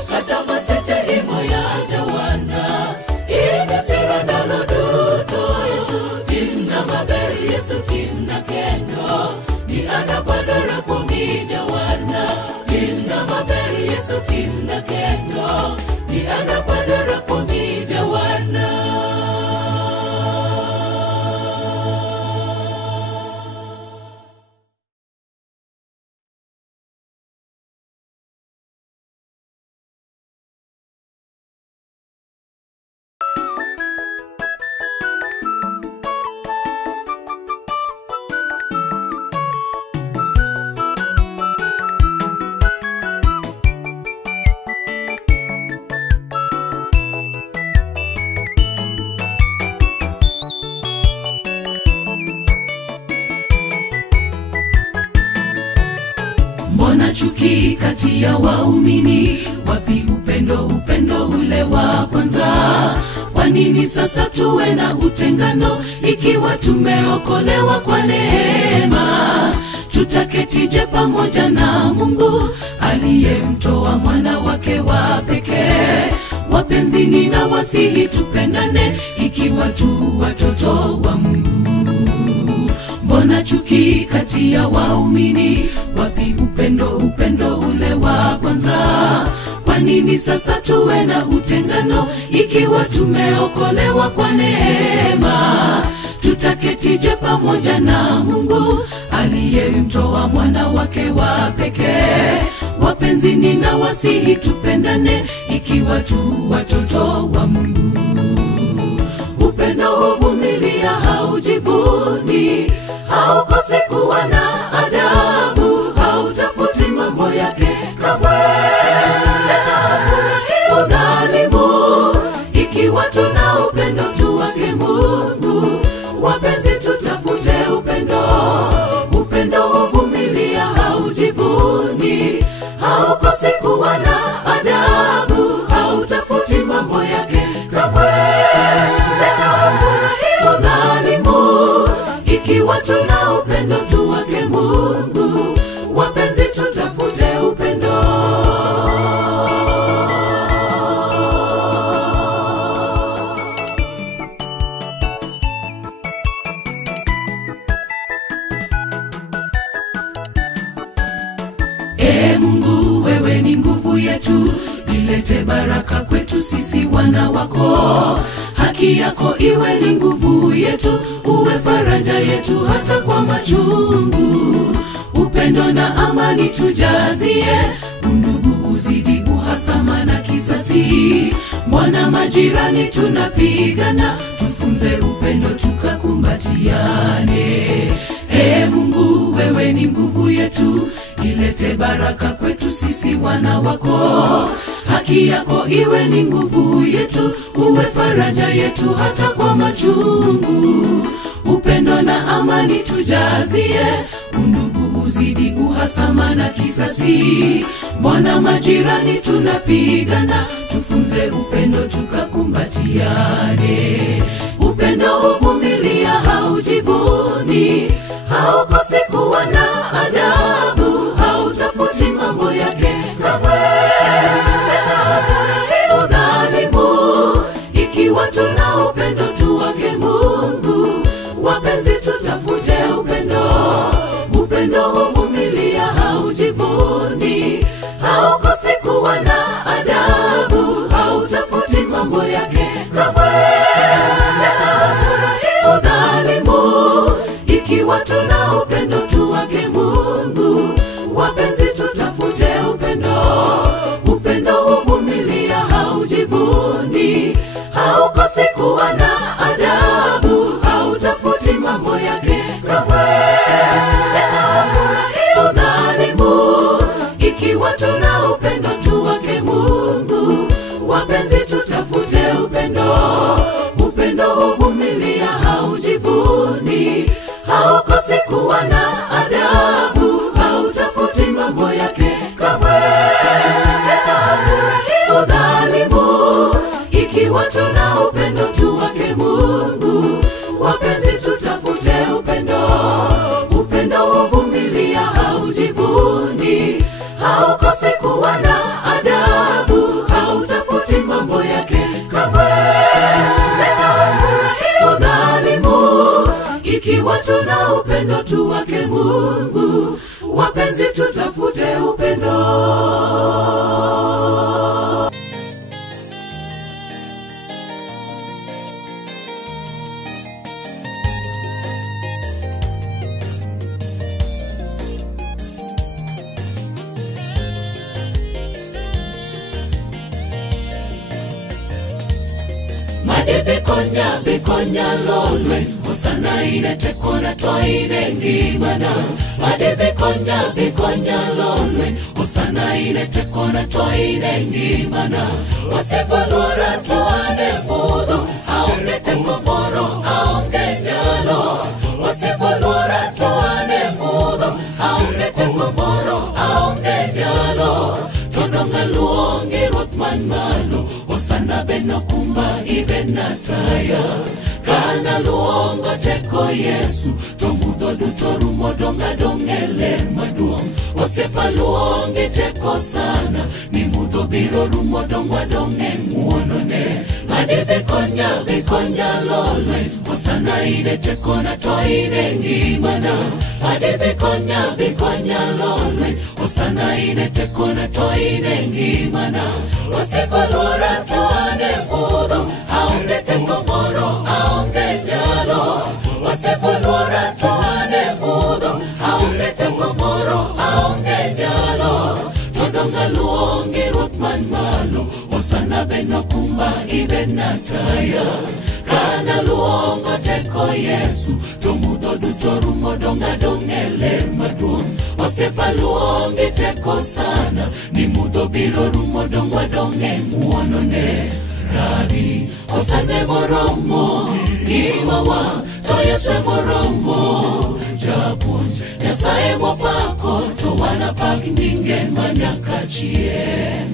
kata maseche imo ya jawana ina sirandalo duto Yesu timna maberi Yesu timna kendo ni anapadara kwa mijawana timna maberi Yesu timna kendo ni anapadara kwa mijawana. Mbona chuki kati ya waumini? Wapi upendo ule wa kwanza? Kwa nini sasa tuwe na utengano ikiwa tumeokolewa kwa neema? Tutaketije pamoja na Mungu aliyemtoa mwana wake wa pekee? Wapenzi ninawasihi tupendane ikiwa tu watoto wa Mungu. Mbona chuki kati ya waumini? Wapi upendo ule wa kwanza? Kwa nini sasa tuwe na utengano ikiwa tumeokolewa kwa neema? Tutaketije pamoja na Mungu aliyemtoa mwana wake wa pekee? Wapenzi ninawasihi tupendane ikiwa tu watoto wa Mungu. Upendo huvumilia, haujivuni, haukosi kuwa na adabu, hautafuti mambo yake kamwe, tena hafurahi udhalimu. Ikiwa tuna upendo tu wake Mungu, wapenzi tutafute upendo. Upendo huvumilia, haujivuni, haukosi kuwa na adabu, hautafuti mambo yake kamwe, tena hafurahi udhalimu. Ikiwa tuna upendo tu wake Mungu, wapenzi tutafute upendo. Mungu, wewe ni nguvu yetu, ilete baraka kwetu sisi wana wako. Haki yako iwe ni nguvu yetu, uwe faraja yetu hata kwa machungu. Upendo na amani tujazie, undugu uzidi, uhasama na kisasi. Mwana majirani tunapigana, tufunze upendo tukakumbatiane. Mungu, wewe ni nguvu yetu, ilete baraka kwetu sisi wana wako. Haki yako iwe ni nguvu yetu, uwe faraja yetu hata kwa machungu. Upendo na amani tujazie, undugu uzidi, uhasama na kisasi. Mwana majirani tunapigana, tufunze upendo tukakumbatiane. Upendo huvumilia, haujivuni, haukosi kuwa na adabu, hautafuti mambo yake kamwe, tena hafurahi udhalimu. Ikiwa tuna upendo tu wake Mungu, wapenzi tutafute upendo. Upendo huvumilia, haujivuni, haukosi kuwa na adabu, hautafuti mambo yake kamwe, tena hafurahi udhalimu. Ikiwa tuna upendo tu wake Mungu, wapenzi tutafute upendo. Upendo huvumilia, haujivuni, haukosi kuwa ikiwa tuna upendo tu wake Mungu. Wapenzi, tutafute upendo. Bikonya lolwe osana ine tekona toine ngimana. Made bikonya lolwe osana ine tekona toine ngimana. Wasepalora toane mudo aonge teko moro aonge nyalo. Wasepalora toane mudo aonge teko moro aonge nyalo. Todonga luonge ruoth man malo osana beno kumba ibenataya. Kana luongo teko Yesu to mudho duto rumo donga dongele maduong. Osepa luonge teko sana ni mudho biro rumo dongwa donge nguonone. Madi bikonya lolwe osana ine teko na to ine ngimana. Madi bikonya lolwe osana ine teko na to ine ngimana. Osepa lora to ane mudho aonge teko moro aonge nyalo. Osepa lora to ane mudho aonge teko moro aonge nyalo. Todonga luonge ruoth man malo osana beno kumba ibenataya. Kana luongo teko Yesu to mudho duto rumo donga dongele maduong. Osepa luonge teko sana ni mudho biro rumo dongwa donge nguonone. Rabi osane moromo gimawa to Yesu moromo. Japuonj Nyasaye mopako to wanapak nyinge manyaka chien.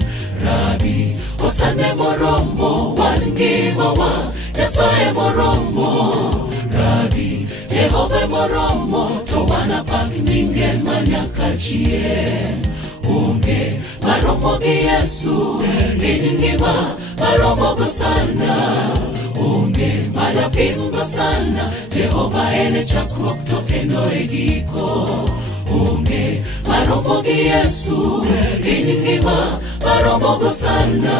Rabi osane moromo wan gimawa Nyasaye moromo. Rabi Jehova moromo to wanapak nyinge manyaka chien. Unge maromo gi Yesu ni ngima maromo go sana. Unge madapim go sana Jehova ene chakruok to kendo e giko. Unge maromo gi Yesu ni ngima maromo go sana.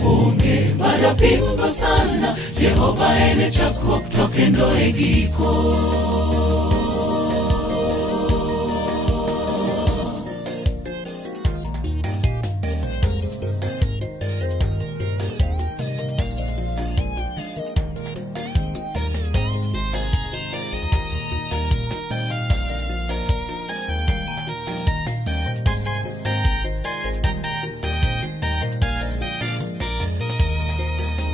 Unge madapim go sana Jehova ene chakruok to kendo e giko.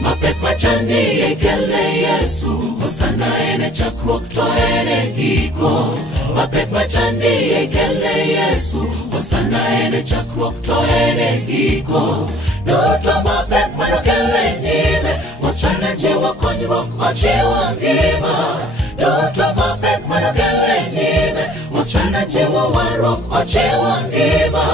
Mapek machandi ekele Yesu osana ene chakruok to ene giko. Mapek machandi ekele Yesu osana ene chakruok to ene giko. Doto mapek manokele nyime osana jiwa konyruok ochiwa ngima. Doto mapek manokele nyime osana jiwa warruok ochiwa ngima.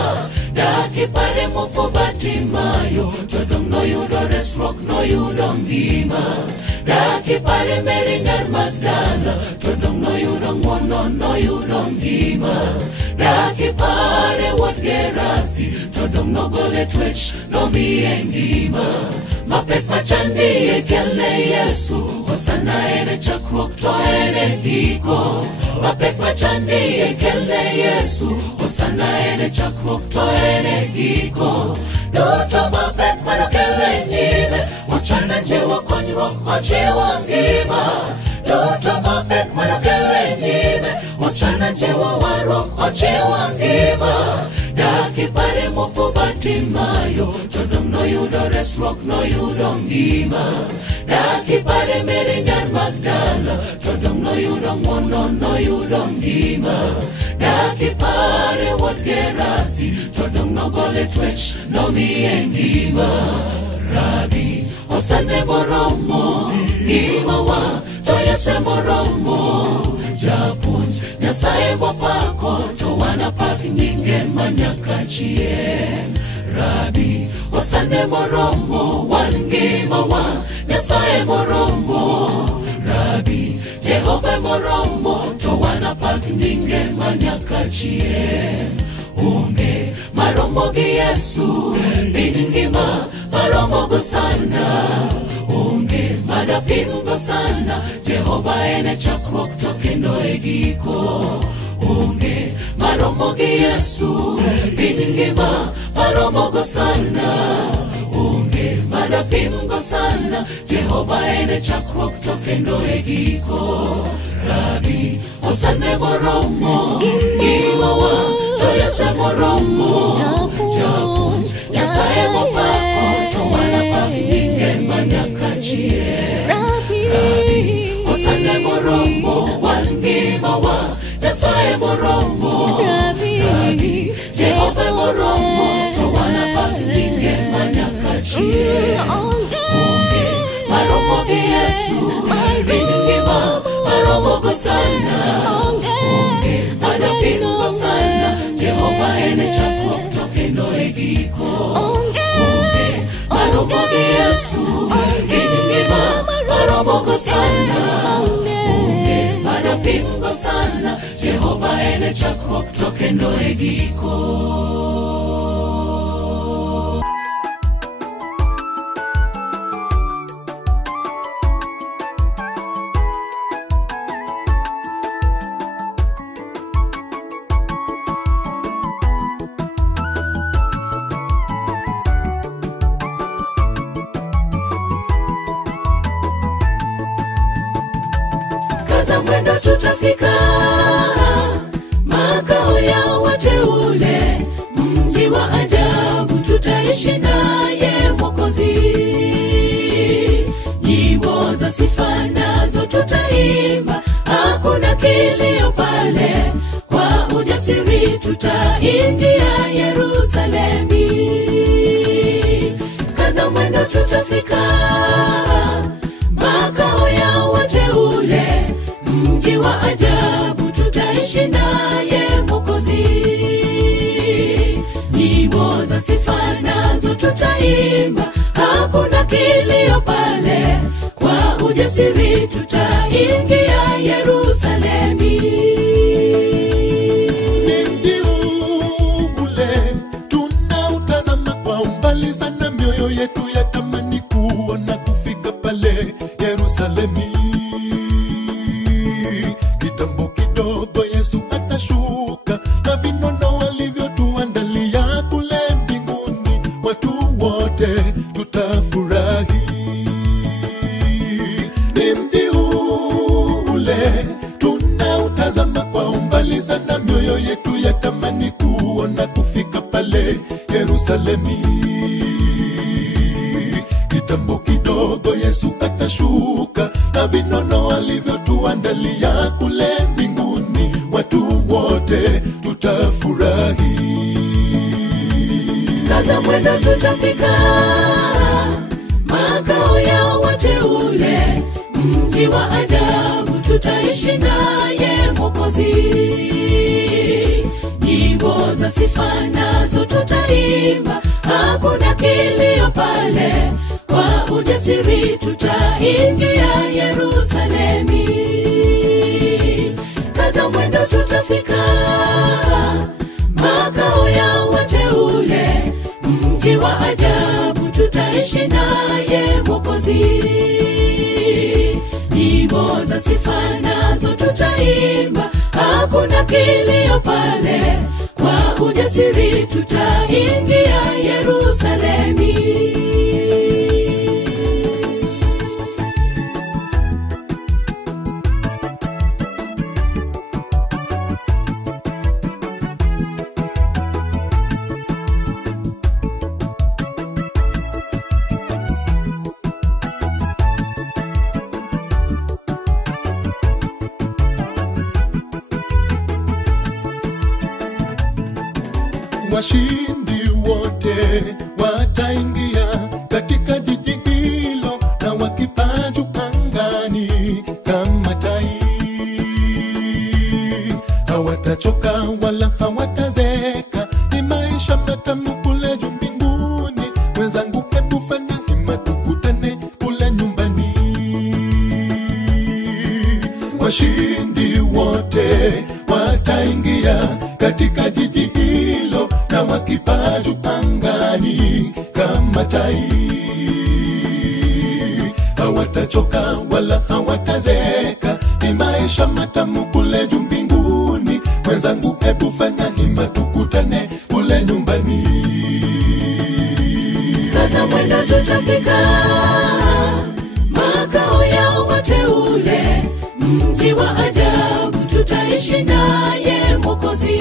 Daki pare mofo Batimayo todong noyudo resruok noyudo ngima. Daki pare Mary nyar Magdala todong noyudo ng'wono noyudo ngima. Daki pare wuod Gerasi todong nogole twech nomiye ngima. Mapek machandi ekele Yesu osana ene chakruok to ene giko. Mapek machandi ekele Yesu osana ene chakruok to ene giko. Doto mapek manokele nyime osana jiwa konyruok ochiwa ngima. Doto mapek manokele nyime osana jiwa warruok ochiwa ngima. Daki pare mofo Batimayo todong noyudo resruok noyudo ngima. Daki pare Mary nyar Magdala todong noyudo ng'wono noyudo ngima. Daki pare wuod Gerasi todong nogole twech nomiye ngima. Rabi osane moromo gimawa to Yesu moromo. Japuonj Nyasaye mopako to wanapak nyinge manyaka chien. Rabi osane moromo wan ngimawa Nyasaye moromo. Rabi Jehova moromo to wana pak ninge manyaka chie. Onge maromo gi Yesu biningima maromo go sana. Onge madapim go sana. Jehova ene chakrok to kendo e giko. Onge maromo gi Yesu biningima maromo go sana. Onge madapim go sana. Jehova ene chakrok to kendo e giko. Rabi osane moromo iwawa to yase moromo japunj yasaye mopako to wana pakinge manyaka chie. Rabi osane moromo wangimawa yasaye moromo. Rabi Jehova moromo to wana pakinge manyaka chie. Onge maromo gi Yesu biningima maromo go sana. Onge madapim go sana. Jehova ene chakrok to kendo e giko. Onge maromo gi Yesu biningima maromo go sana. Onge madapim go sana. Jehova ene chakrok to kendo e giko. Mwendo tutafika makao ya wateule, mji wa ajabu tutaishi naye Mwokozi. Nyimbo za sifa nazo tutaimba, hakuna kilio pale, kwa ujasiri tutaingia Yerusalemi. Kaza mwendo tutafika makao ya wateule, mji wa ajabu tutaishi naye Mwokozi. Nyimbo za sifa nazo tutaimba, hakuna kilio pale, kwa ujasiri tutaingia Yerusalemi. Ni mji ule tunautazama kwa umbali sana, mioyo yetu yatamani kuona kufika pale Yerusalemi. Kitambo kidogo Yesu atashuka, na vinono alivyotuandalia kule mbinguni, watu wote tutafurahi. Ni mji ule tunautazama kwa umbali sana, mioyo yetu yatamani kuona kufika pale Yerusalemi. Kitambo kidogo Yesu atashuka, na vinono alivyotuandalia kule mbinguni, watu wote tutafurahi. Kaza mwendo tutafika makao ya wateule, mji wa ajabu tutaishi naye Mwokozi. Nyimbo za sifa nazo tutaimba, hakuna kilio pale, kwa ujasiri tutaingia Yerusalemi. Kaza mwendo tutafika makao ya wateule, mji wa ajabu tutaishi naye Mwokozi. Nyimbo za sifa nazo tutaimba, hakuna kilio pale, kwa ujasiri tutaingia Yerusalemi. Washindi wote wataingia katika jiji hilo, na wakipaa juu angani kama tai. Hawatachoka wala hawatazeka, ni maisha matamu kule juu mbinguni. Mwenzangu hebu fanya hima tukutane kule nyumbani. washindi wote wataingia katika jiji hilo, na wakipaa juu angani kama tai. Hawatachoka wala hawatazeka, ni maisha matamu kule juu mbinguni. Mwenzangu, hebu fanya hima tukutane kule nyumbani. Kaza mwendo tutafika makao ya wateule, mji wa ajabu tutaishi naye Mwokozi.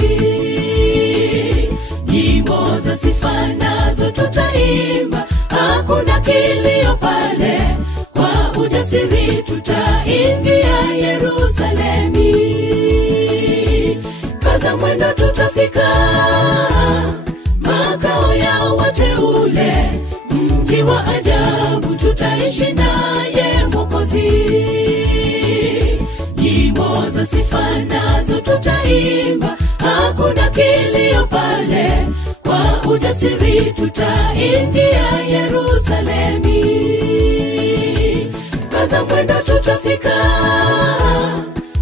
Nyimbo za sifa nazo tutaimba, hakuna kilio pale, kwa ujasiri tutaingia Yerusalemi. Kaza mwendo tutafika makao ya wateule, mji wa ajabu tutaishi naye Mwokozi. Nyimbo za sifa nazo tutaimba, hakuna kilio pale, kwa ujasiri tutaingia Yerusalemi. Kaza mwendo tutafika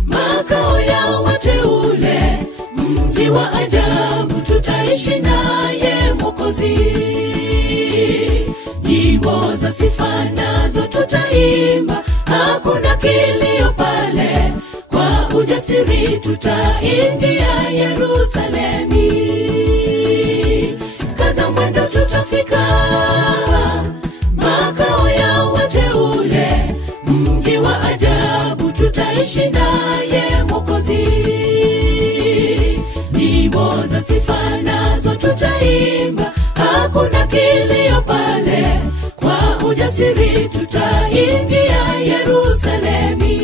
makao ya wateule, mji wa ajabu tutaishi naye Mwokozi. Nyimbo za sifa nazo tutaimba, hakuna kilio pale, kwa ujasiri tutaingia Yerusalemi. Kaza mwendo tutafika makao ya wateule, mji wa ajabu tutaishi naye Mwokozi. Nyimbo za sifa nazo tutaimba, hakuna kilio pale, kwa ujasiri tutaingia Yerusalemi.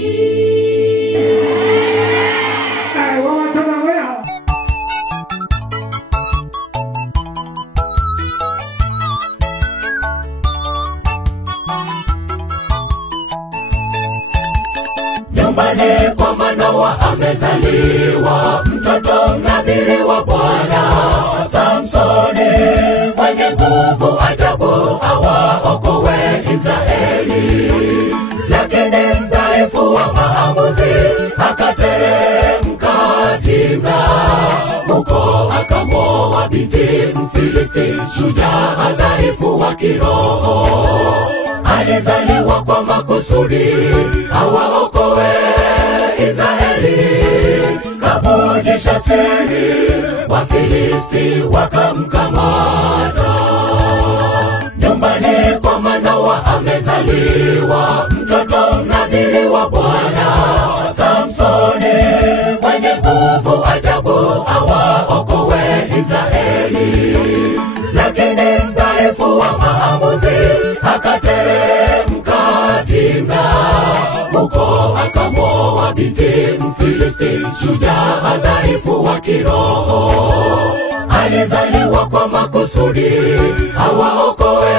Nyumbani kwa Manoa amezaliwa mtoto mnadhiri wa Bwana, Samsoni mwenye nguvu ajabu awaokoe Israeli. Lakini mdhaifu wa maamuzi akateremka Timna, huko akamwoa binti Mfilisti, shujaa dhaifu wa kiroho. Alizaliwa kwa makusudi awaokoe Israeli, kavujisha siri, Wafilisti wakamkamata. Nyumbani kwa Manoa amezaliwa mtoto mnadhiri wa Bwana, Samsoni mwenye nguvu ajabu awaokoe Israeli. Lakini mdhaifu wa maamuzi akateremka Timna, huko akamwoa binti Mfilisti, shujaa dhaifu wa kiroho. Alizaliwa kwa makusudi awaokoe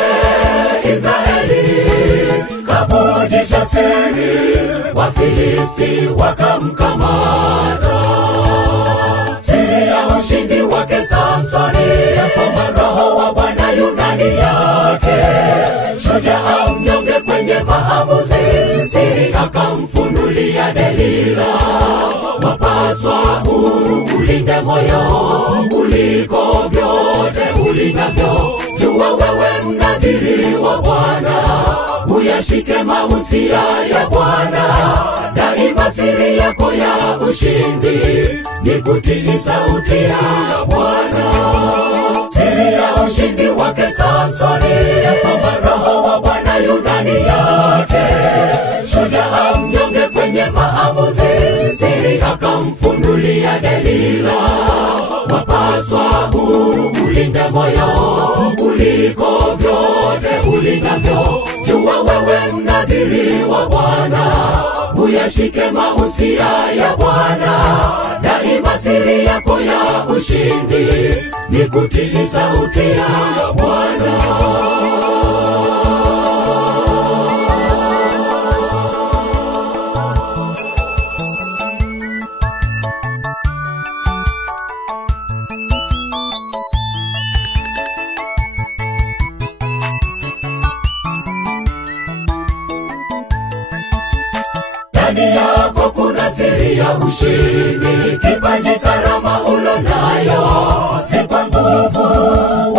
Israeli, kavujisha siri, Wafilisti wakamkamata. Siri ya ushindi wake Samsoni, ya kwamba Roho wa Bwana yu ndani yake. Shujaa mnyonge kwenye maamuzi, siri akamfunulia Delila. Wapaswa ulinde moyo kuliko vyote ulindavyo. Jua wewe mnadhiri wa Bwana, uyashike mausia ya Bwana. Daima siri yako ya ushindi ni kutii sauti ya Bwana. Siri ya ushindi wake Samsoni, ya kwamba Roho wa Bwana yu ndani yake. Shujaa mnyonge kwenye maamuzi, siri akamfunulia Delila. Wapaswa ulinde moyo kuliko vyote ulindavyo. Jua wewe mnadhiri wa Bwana, uyashike mausia ya Bwana. Daima siri yako ya ushindi ni kutii sauti ya Bwana. Ndani yako kuna siri ya ushindi. Kipaji, karama ulonayo si kwa nguvu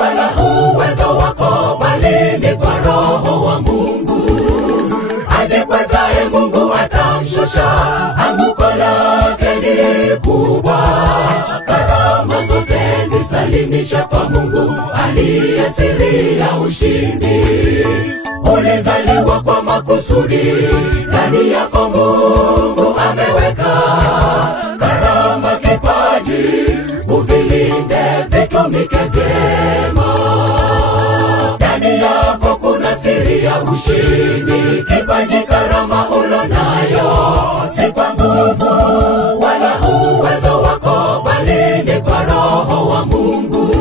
wala uwezo wako, bali ni kwa Roho wa Mungu. Ajikwezaye Mungu atamshusha, anguko lake ni kubwa. Karama zote zisalimisha kwa Mungu aliye siri ya ushindi. Ulizaliwa kwa makusudi, ndani yako Mungu ameweka karama, kipaji, uvilinde vitumike vyema. Ndani yako kuna siri ya ushindi. Kipaji, karama ulonayo si kwa nguvu wala uwezo wako, bali ni kwa Roho wa Mungu.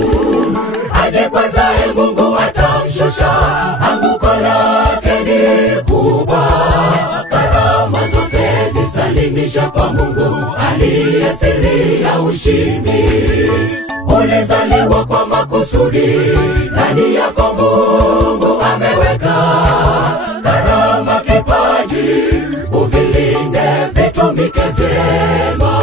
Ajikwezaye Mungu atamshusha, anguko lake ni kubwa. Karama zote zisalimisha kwa Mungu aliye siri ya ushindi. Ulizaliwa kwa makusudi, ndani yako Mungu ameweka karama, kipaji, uvilinde vitumike vyema.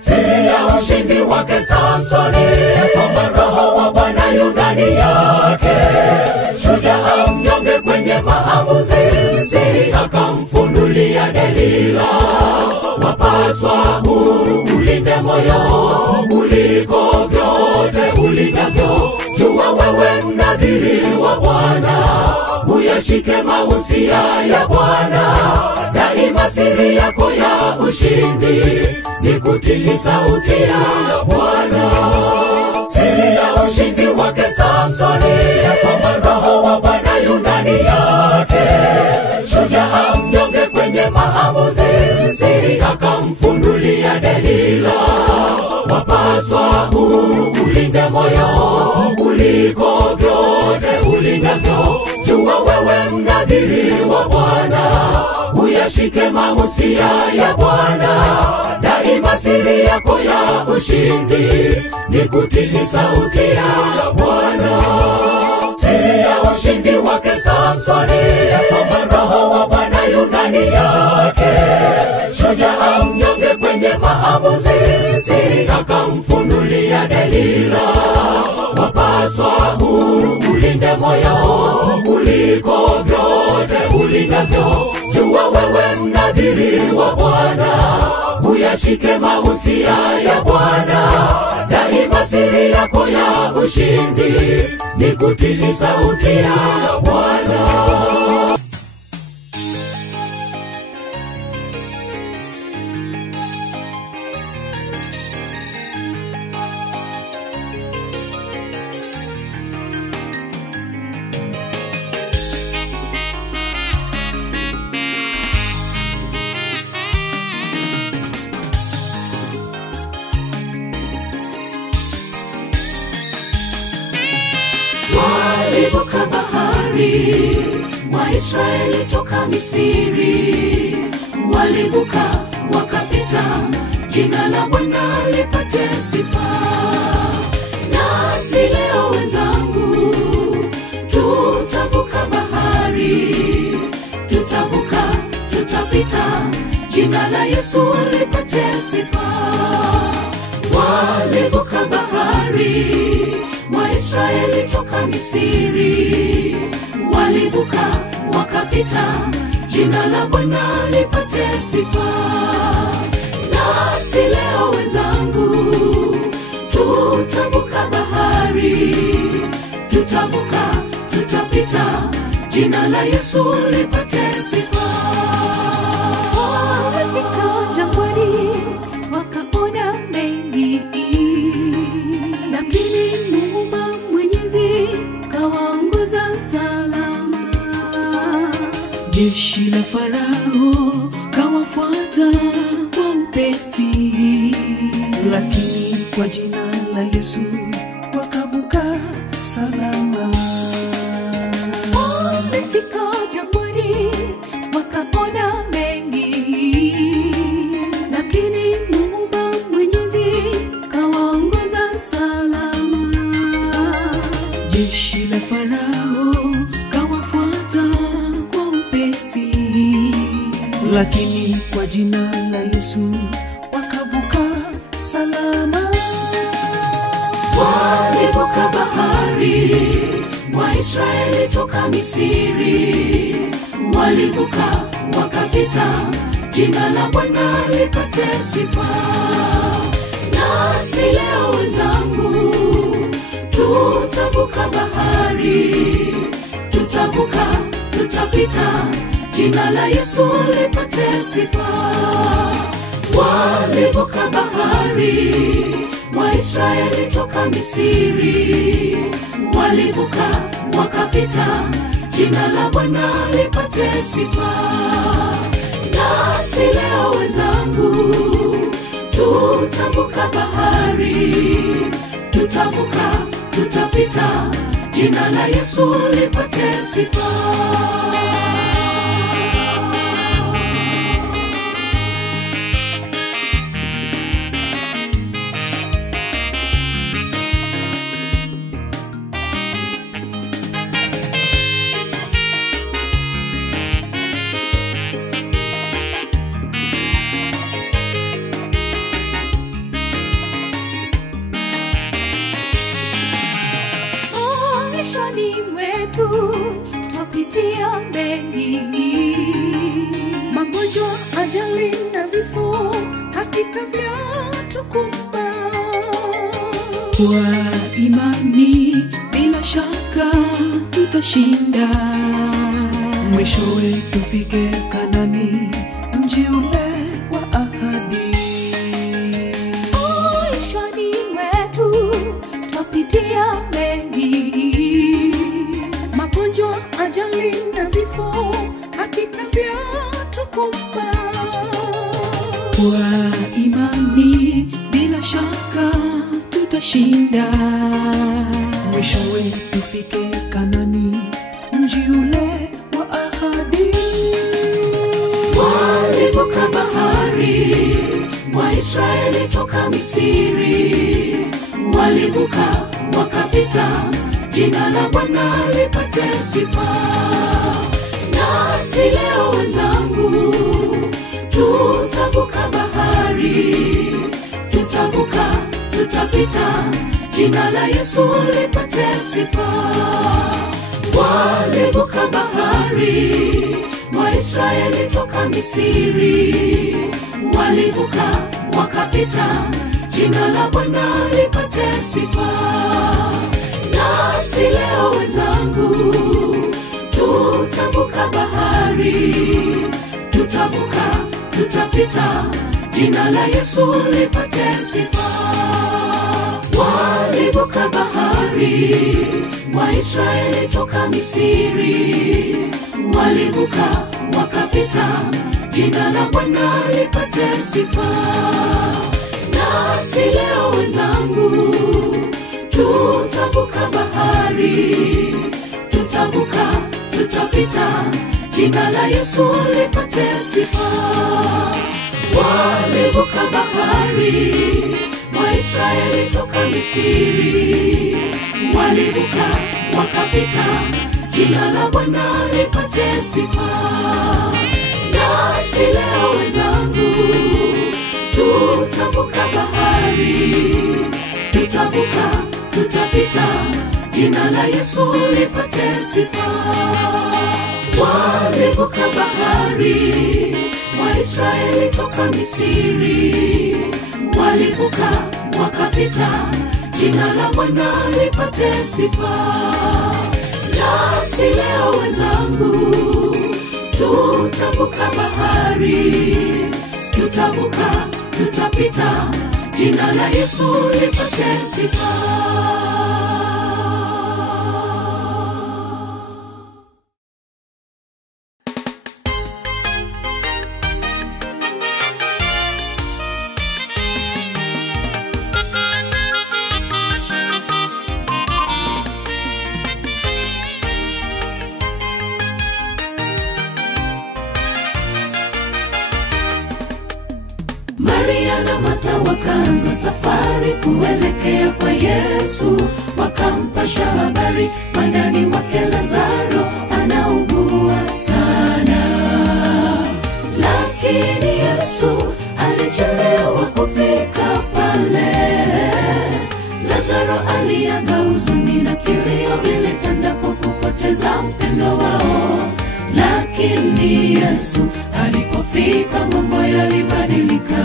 Siri ya ushindi wake Samsoni, kwamba Roho wa Bwana yu ndani yake. Shujaa mnyonge kwenye maamuzi, siri akamfunulia Delila. Wapaswa ulinde moyo kuliko vyote ulindavyo. Jua wewe mnadhiri wa Bwana, uyashike mahusia ya Bwana. Daima siri yako ya ushindi ni kutii sauti ya Bwana. Siri ya ushindi wake Samsoni, kwamba Roho wa Bwana yu ndani yake. Shujaa mnyonge kwenye maamuzi, siri akamfunulia Delila. Wapaswa ulinde moyo kuliko vyote ulindavyo. Jua wewe mnadhiri wa Bwana, uyashike mahusia ya Bwana. Daima siri yako ya ushindi ni kutii sauti ya Bwana. Siri ya ushindi wake Samsoni, kwamba Roho wa Bwana yu ndani yake. Shujaa mnyonge kwenye maamuzi, siri akamfunulia Delila. Wapaswa ulinde moyo kuliko vyote ulindavyo. Jua wewe mnadhiri wa Bwana, uyashike mahusia ya Bwana. Daima siri yako ya ushindi ni kutii sauti ya Bwana. Walivuka bahari, Waisraeli toka Misri. Walivuka wakapita, jina la Bwana lipate sifa. Nasi leo wenzangu, tutavuka bahari, tutavuka, tutapita, jina la Yesu lipate sifa. Walivuka bahari, Waisraeli toka Misri. Walivuka wakapita, jina la Bwana lipate sifa. Nasi leo wenzangu, tutavuka bahari, tutavuka, tutapita, jina la Yesu lipate sifa. Walifika jangwani, wakaona mengi, lakini Muumba Mwenyezi kawaongoza salama. Jeshi la Farao kawafuata kwa upesi, lakini kwa jina la Yesu wakavuka salama. Walifika jangwani, wakaona lakini kwa jina la Yesu wakavuka salama. Walivuka bahari, Waisraeli toka Misri. Walivuka wakapita, jina la Bwana lipate sifa. Nasi leo wenzangu, tutavuka bahari, tutavuka, tutapita, jina la Yesu lipate sifa. Walivuka bahari, Waisraeli toka Misri. Walivuka wakapita, jina la Bwana lipate sifa. Nasi leo wenzangu, tutavuka bahari, tutavuka, tutapita, jina la Yesu lipate sifa. Twapitia mengi, magonjwa, ajali na vifo, hakika vyatukumba. Kwa imani bila shaka tutashinda, mwishowe tufike Kanani, mji ule wa ahadi. Maishani mwetu twapitia mengi, magonjwa, ajali na vifo, hakika vyatukumba. Kwa imani bila shaka tutashinda, mwishowe tufike Kanani, mji ule wa ahadi. Walivuka bahari, Waisraeli toka Misri. Walivuka wakapita, jina la Bwana lipate sifa. Nasi leo wenzangu, tutavuka bahari, tutavuka, tutapita, jina la Yesu lipate sifa. Walivuka bahari, Waisraeli toka Misri. Walivuka wakapita, jina la Bwana lipate sifa. Nasi leo wenzangu, tutavuka bahari, tutavuka, tutapita, jina la Yesu lipate sifa. Walivuka bahari, Waisraeli toka Misri. Walivuka wakapita, jina la Bwana lipate sifa. Nasi leo wenzangu, tutavuka bahari, tutavuka, tutapita, jina la Yesu lipate sifa. Walivuka bahari, Waisraeli toka Misri. Walivuka wakapita, jina la Bwana lipate sifa. Nasi leo wenzangu, tutavuka bahari, tutavuka, tutapita, jina la Yesu lipate sifa. Walivuka bahari, Waisraeli toka Misri. Walivuka wakapita, jina la Bwana lipate sifa. Nasi leo wenzangu, tutavuka bahari, tutavuka, tutapita, jina la Yesu lipate sifa. Maria na Martha wakaanza safari kuelekea kwa Yesu. Wakampasha habari mwandani wake Lazaro anaugua sana. Yesu alichelewa kufika pale. Lazaro aliaga, huzuni na kilio vilitanda kwa kupoteza mpendo wao. Lakini Yesu alipofika, mambo yalibadilika.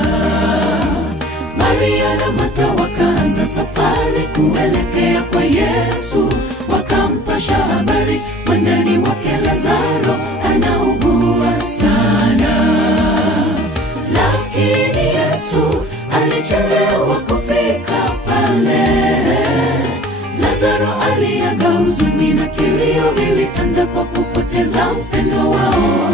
Maria na Martha wakaanza safari kuelekea kwa Yesu. Wakampasha habari, mwandani wake Lazaro anaugua sana. Lakini Yesu alichelewa kufika pale. Lazaro aliaga, huzuni na kilio vilitanda kwa kupoteza mpendo wao.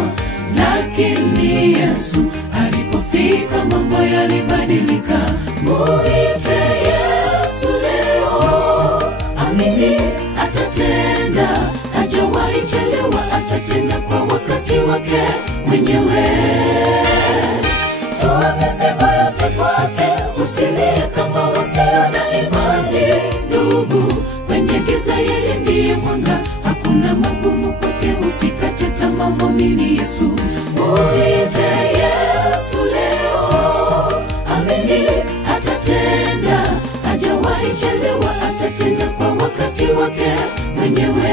Lakini Yesu alipofika, mambo yalibadilika. Muite Yesu leo, amini atatenda. Hajawahi chelewa, atatenda kwa wakati wake mwenyewe. Toa mizigo yote kwake, usilie kama wasio na imani. Ndugu, kwenye giza yeye ndiye mwanga, hakuna magumu kwake, usikate tamaa, mwamini Yesu. Muite Yesu leo, amini atatenda. Hajawahi chelewa, atatenda kwa wakati wake mwenyewe.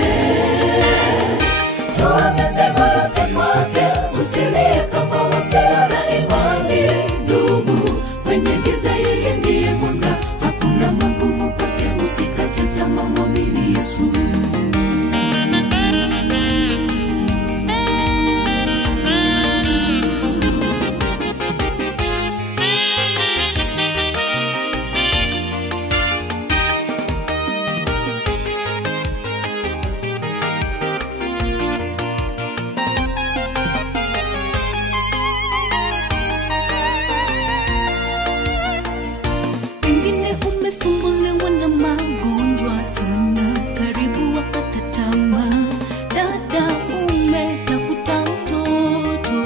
Toa mizigo yote kwake, usilie kama wasio na imani. Ndugu, kwenye giza yeye ndiye mwanga, hakuna magumu kwake, usikate tamaa, mwamini Yesu. Umesumbuliwa na magonjwa sana, karibu wakata tamaa. Dada, umetafuta mtoto,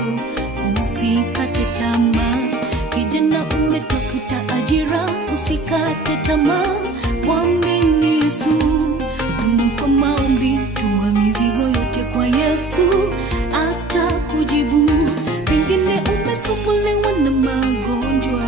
usikate tamaa. Kijana, umetafuta ajira, usikate tamaa, mwamini Yesu. Dumu kwa maombi, tuma mizigo yote kwa Yesu, atakujibu. Pengine umesumbuliwa na magonjwa,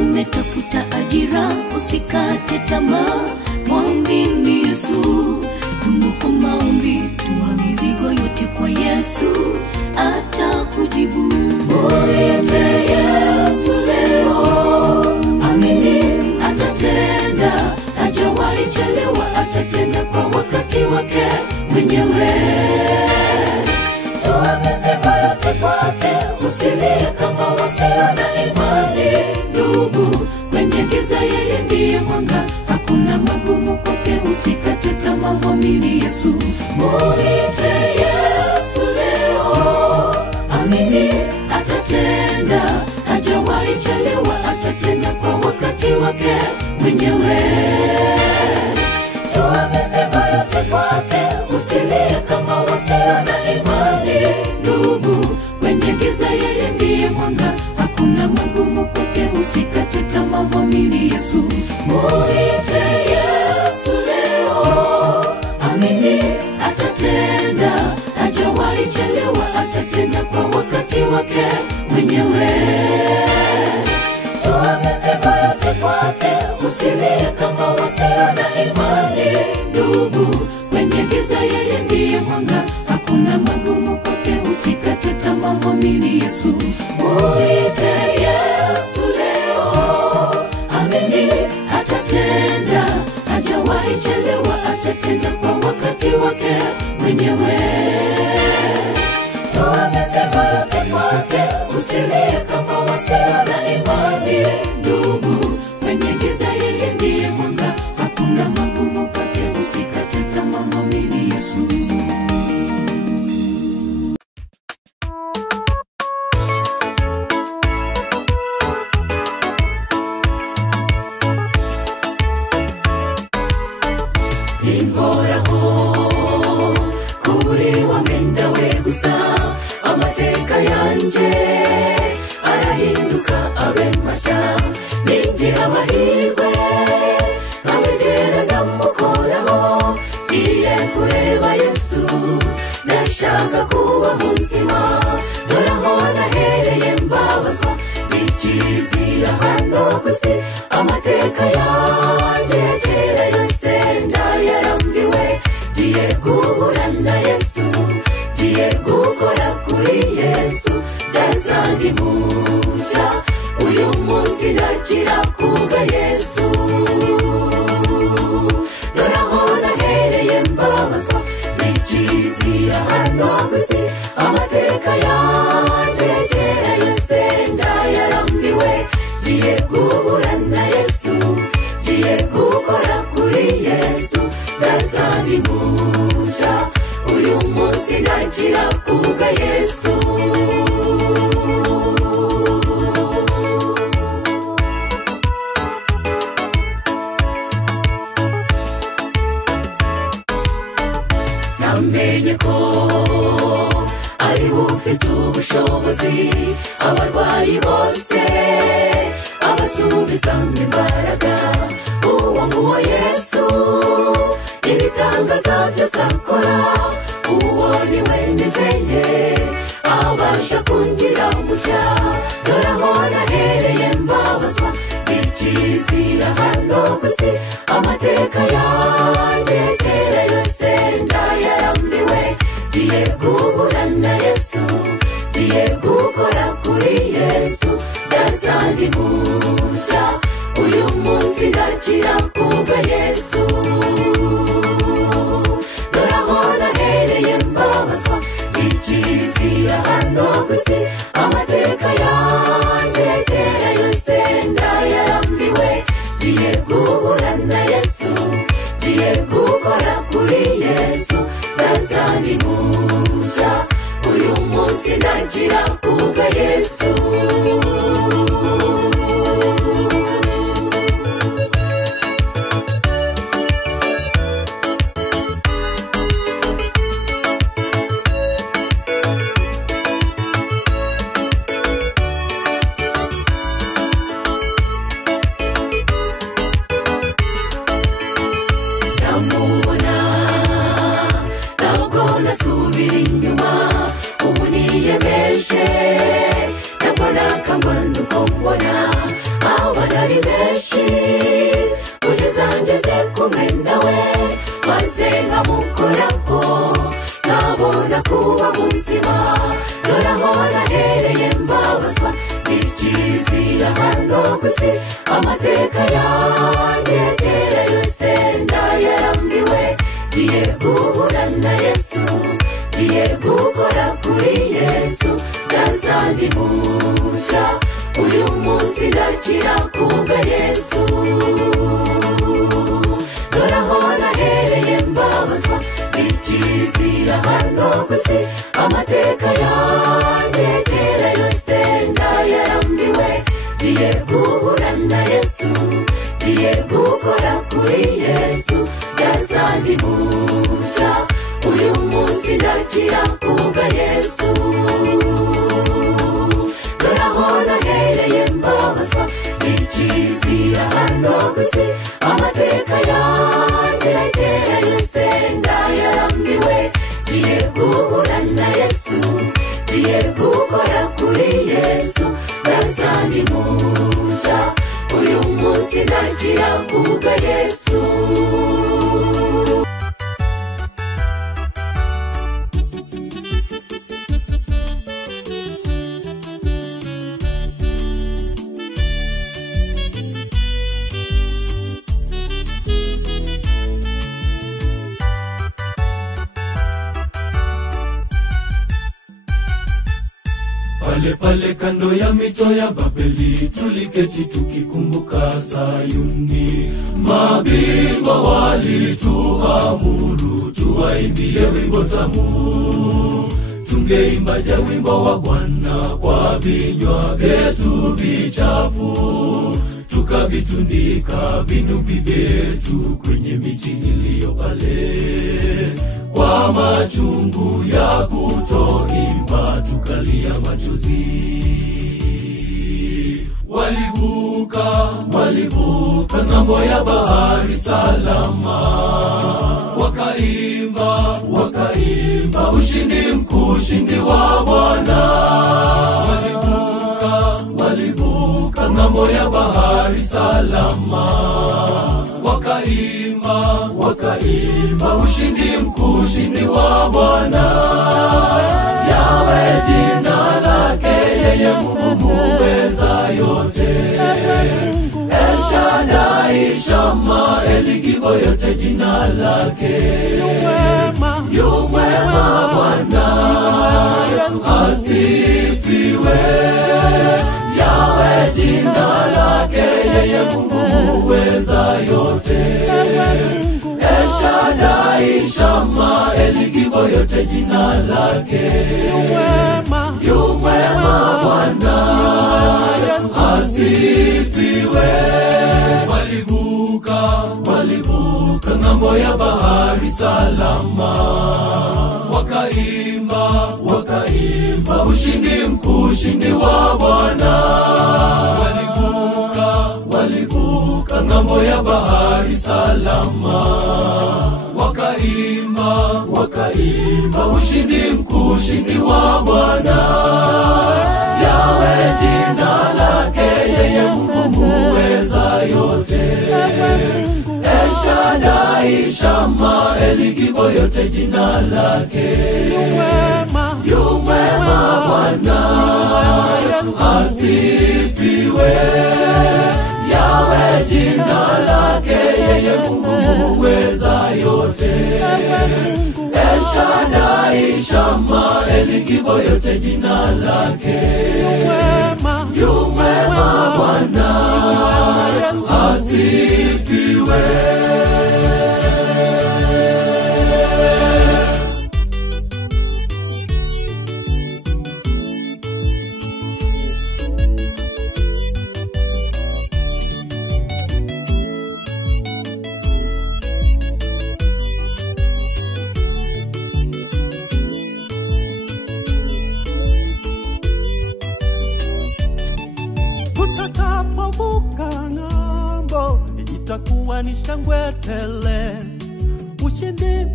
umetafuta ajira, usikate tamaa, mwamini Yesu. Dumu kwa maombi, tuma mizigo yote kwa Yesu, atakujibu. Muite Yesu leo, amini atatenda. Hajawahi chelewa, atatenda kwa wakati wake mwenyewe. Toa mizigo yote kwake, usilie kama wasio na imani. Ndugu, kwenye giza yeye ndiye mwanga, hakuna magumu kwake, usikate tamaa, mwamini Yesu. Muite Yesu leo, amini atatenda. Hajawahi chelewa, atatenda kwa wakati wake mwenyewe. Toa mizigo yote kwake, usilie kama wasio na imani. Ndugu, kwenye giza yeye ndiye mwanga, hakuna magumu kwake, usikate tamaa, mwamini Yesu. Muite Yesu leo, amini atatenda. Hajawahi chelewa, atatenda kwa wakati wake mwenyewe. Toa mizigo yote kwake, usilie kama wasio na imani. Ndugu, kwenye giza yeye ndiye mwanga, hakuna magumu kwake, usikate tamaa, mwamini Yesu. Muite Yesu leo, amini atatenda. Hajawahi chelewa, atatenda kwa wakati wake mwenyewe. Toa mizigo yote kwake, usilie kama wasio na imani. Ndugu, kwenye giza yeye ndiye mwanga, hakuna magumu kwake, usikate tamaa, mwamini Yesu. Inhoraho kuri wamenda we gusa, amateka yanje arahinduka. yanjye yose ndayarambiwe ngiye guhura na Yesu ngiye gukora kuri Yesu ndazandi musha uyu munsi ndakira kubwa Yesu doraho nahereye mbabazwa n'ikizira hano gusi amateka yanjye yose ndayarambiwe ngiye guhura na Yesu ngiye gukora kuri Yesu ndazandi musha uyu munsi ndakira kubwa Yesu namenye ko ari ufite ubushobozi abarwayi bose abasubiza imbaraga uwo nguwo Yesu ibitangaza byose akora uwo niwe nizeye abasha kungira mushya doraho nahereye mbabazwa n'ikizira hano gusi amateka yanjye yose ndayarambiwe ngiye guhura na Yesu ngiye gukora kuri Yesu ndazandi musha uyu munsi ndakira kubwa Yesu doraho nahereye mbabazwa n'ikizira hano gusi amateka yanjye yose ndayarambiwe ngiye guhura na Yesu ngiye gukora kuri Yesu ndazandi musha uyu munsi ndakira kubwa Yesu kuba muzima doraho nahereye mbabazwa n'ikizira hano gusi amateka yanjye yose ndayarambiwe ngiye guhura na Yesu ngiye gukora kuri Yesu ndazandi musha uyu munsi ndakira kubwa Yesu doraho nahereye mbabazwa n'ikizira hano gusi amateka yanjye yose ndayarambiwe ngiye guhura na Yesu ngiye gukora kuri Yesu ndazandi musha uyu munsi ndakira kubwa Yesu doraho nahereye mbabazwa n'ikizira hano gusi amateka yanjye yose ndayarambiwe ngiye guhura na Yesu ngiye gukora kuri Yesu ndazandi musha uyu munsi ndakira kubwa Yesu Pale kando ya mito ya Babeli tuliketi tukikumbuka Sayuni, mabingwa walituamuru tuwaimbie wimbo tamu, tungeimbaje wimbo wa Bwana kwa vinywa vyetu vichafu, tukavitundika vinubi vyetu kwenye miti iliyo pale, kwa machungu ya kutoimba tukalia machozi. Walivuka ng'ambo ya bahari salama, wakaimba ushindi mkuu, ushindi wa Bwana. Walivuka walivuka ng'ambo ya bahari salama. Wakaimba ushindi mkuu, ushindi wa Bwana. Yawe jina lake, yeye Mungu muweza yote. El Shaddai, Shama, Eligibo, yote jina lake. Yu mwema Bwana, Yesu asifiwe. Yawe jina lake, yeye Mungu muweza yote. El Shaddai, Shama, Eligibo, yote jina lake. Yu mwema Bwana, Yesu asifiwe. Walivuka ng'ambo ya bahari salama. Wakaimba ushindi mkuu, ushindi wa Bwana. Walivuka ng'ambo ya bahari salama. Wakaimba ushindi mkuu, ushindi wa Bwana. Yawe jina lake, yeye Mungu muweza yote. El Shaddai, Shama, Eligibo, yote jina lake. Yu mwema Bwana, Yesu asifiwe. Yawe jina lake, yeye Mungu muweza yote. El Shaddai, Shama, Eligibo, yote jina lake. Yu mwema Bwana, Yesu asifiwe. Tutakapovuka ng'ambo, itakuwa ni shangwe tele.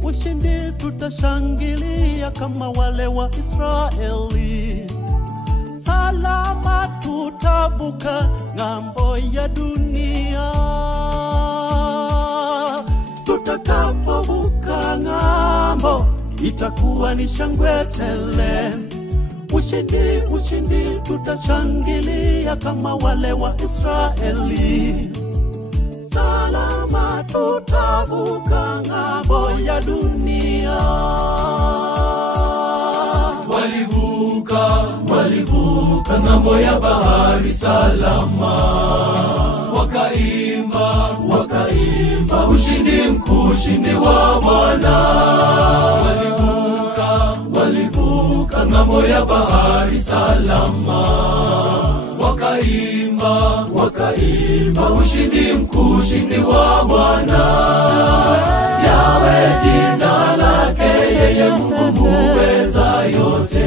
Ushindi tutashangilia kama wale wa Israeli. Salama tutavuka ng'ambo ya dunia. Tutakapovuka ng'ambo, itakuwa ni shangwe tele. Ushindi tutashangilia kama wale wa Israeli. Salama tutavuka ng'ambo ya dunia. Walivuka ng'ambo ya bahari salama. Wakaimba ushindi mkuu, ushindi wa Bwana. Walivuka ng'ambo ya bahari salama. Wakaimba ushindi mkuu, ushindi wa Bwana. Yawe jina lake, yeye Mungu muweza yote.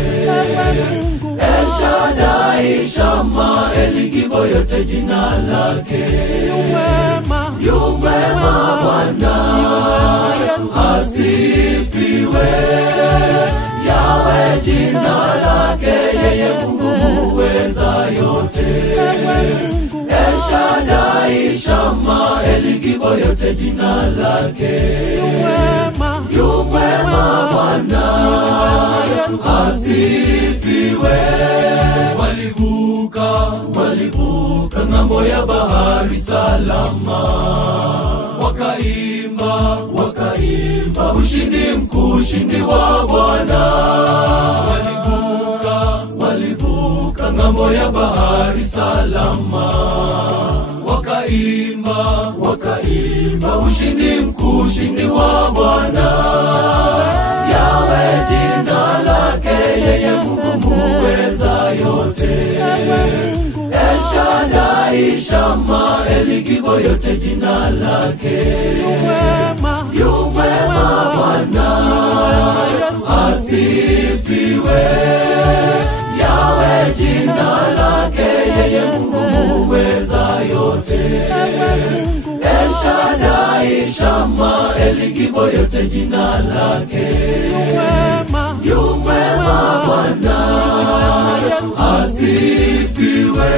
El Shaddai, Shama, Eligibo, yote jina lake. Yu mwema Bwana, Yesu asifiwe. Yawe jina lake, yeye Mungu muweza yote. El Shaddai, Shama, Eligibo, yote jina lake. Yu mwema Bwana, Yesu asifiwe. Walivuka ng'ambo ya bahari salama. Wakaimba ushindi mkuu, ushindi wa Bwana. Walivuka ng'ambo ya bahari salama. Wakaimba ushindi mkuu, ushindi wa Bwana. Yawe jina lake, yeye Mungu muweza yote. El Shaddai, Shama, Eligibo, yote jina lake. Yu mwema Bwana, Yesu asifiwe. Yawe jina lake, yeye Mungu muweza yote. El Shaddai, Shama, Eligibo, yote jina lake. Yu mwema Bwana, Yesu asifiwe.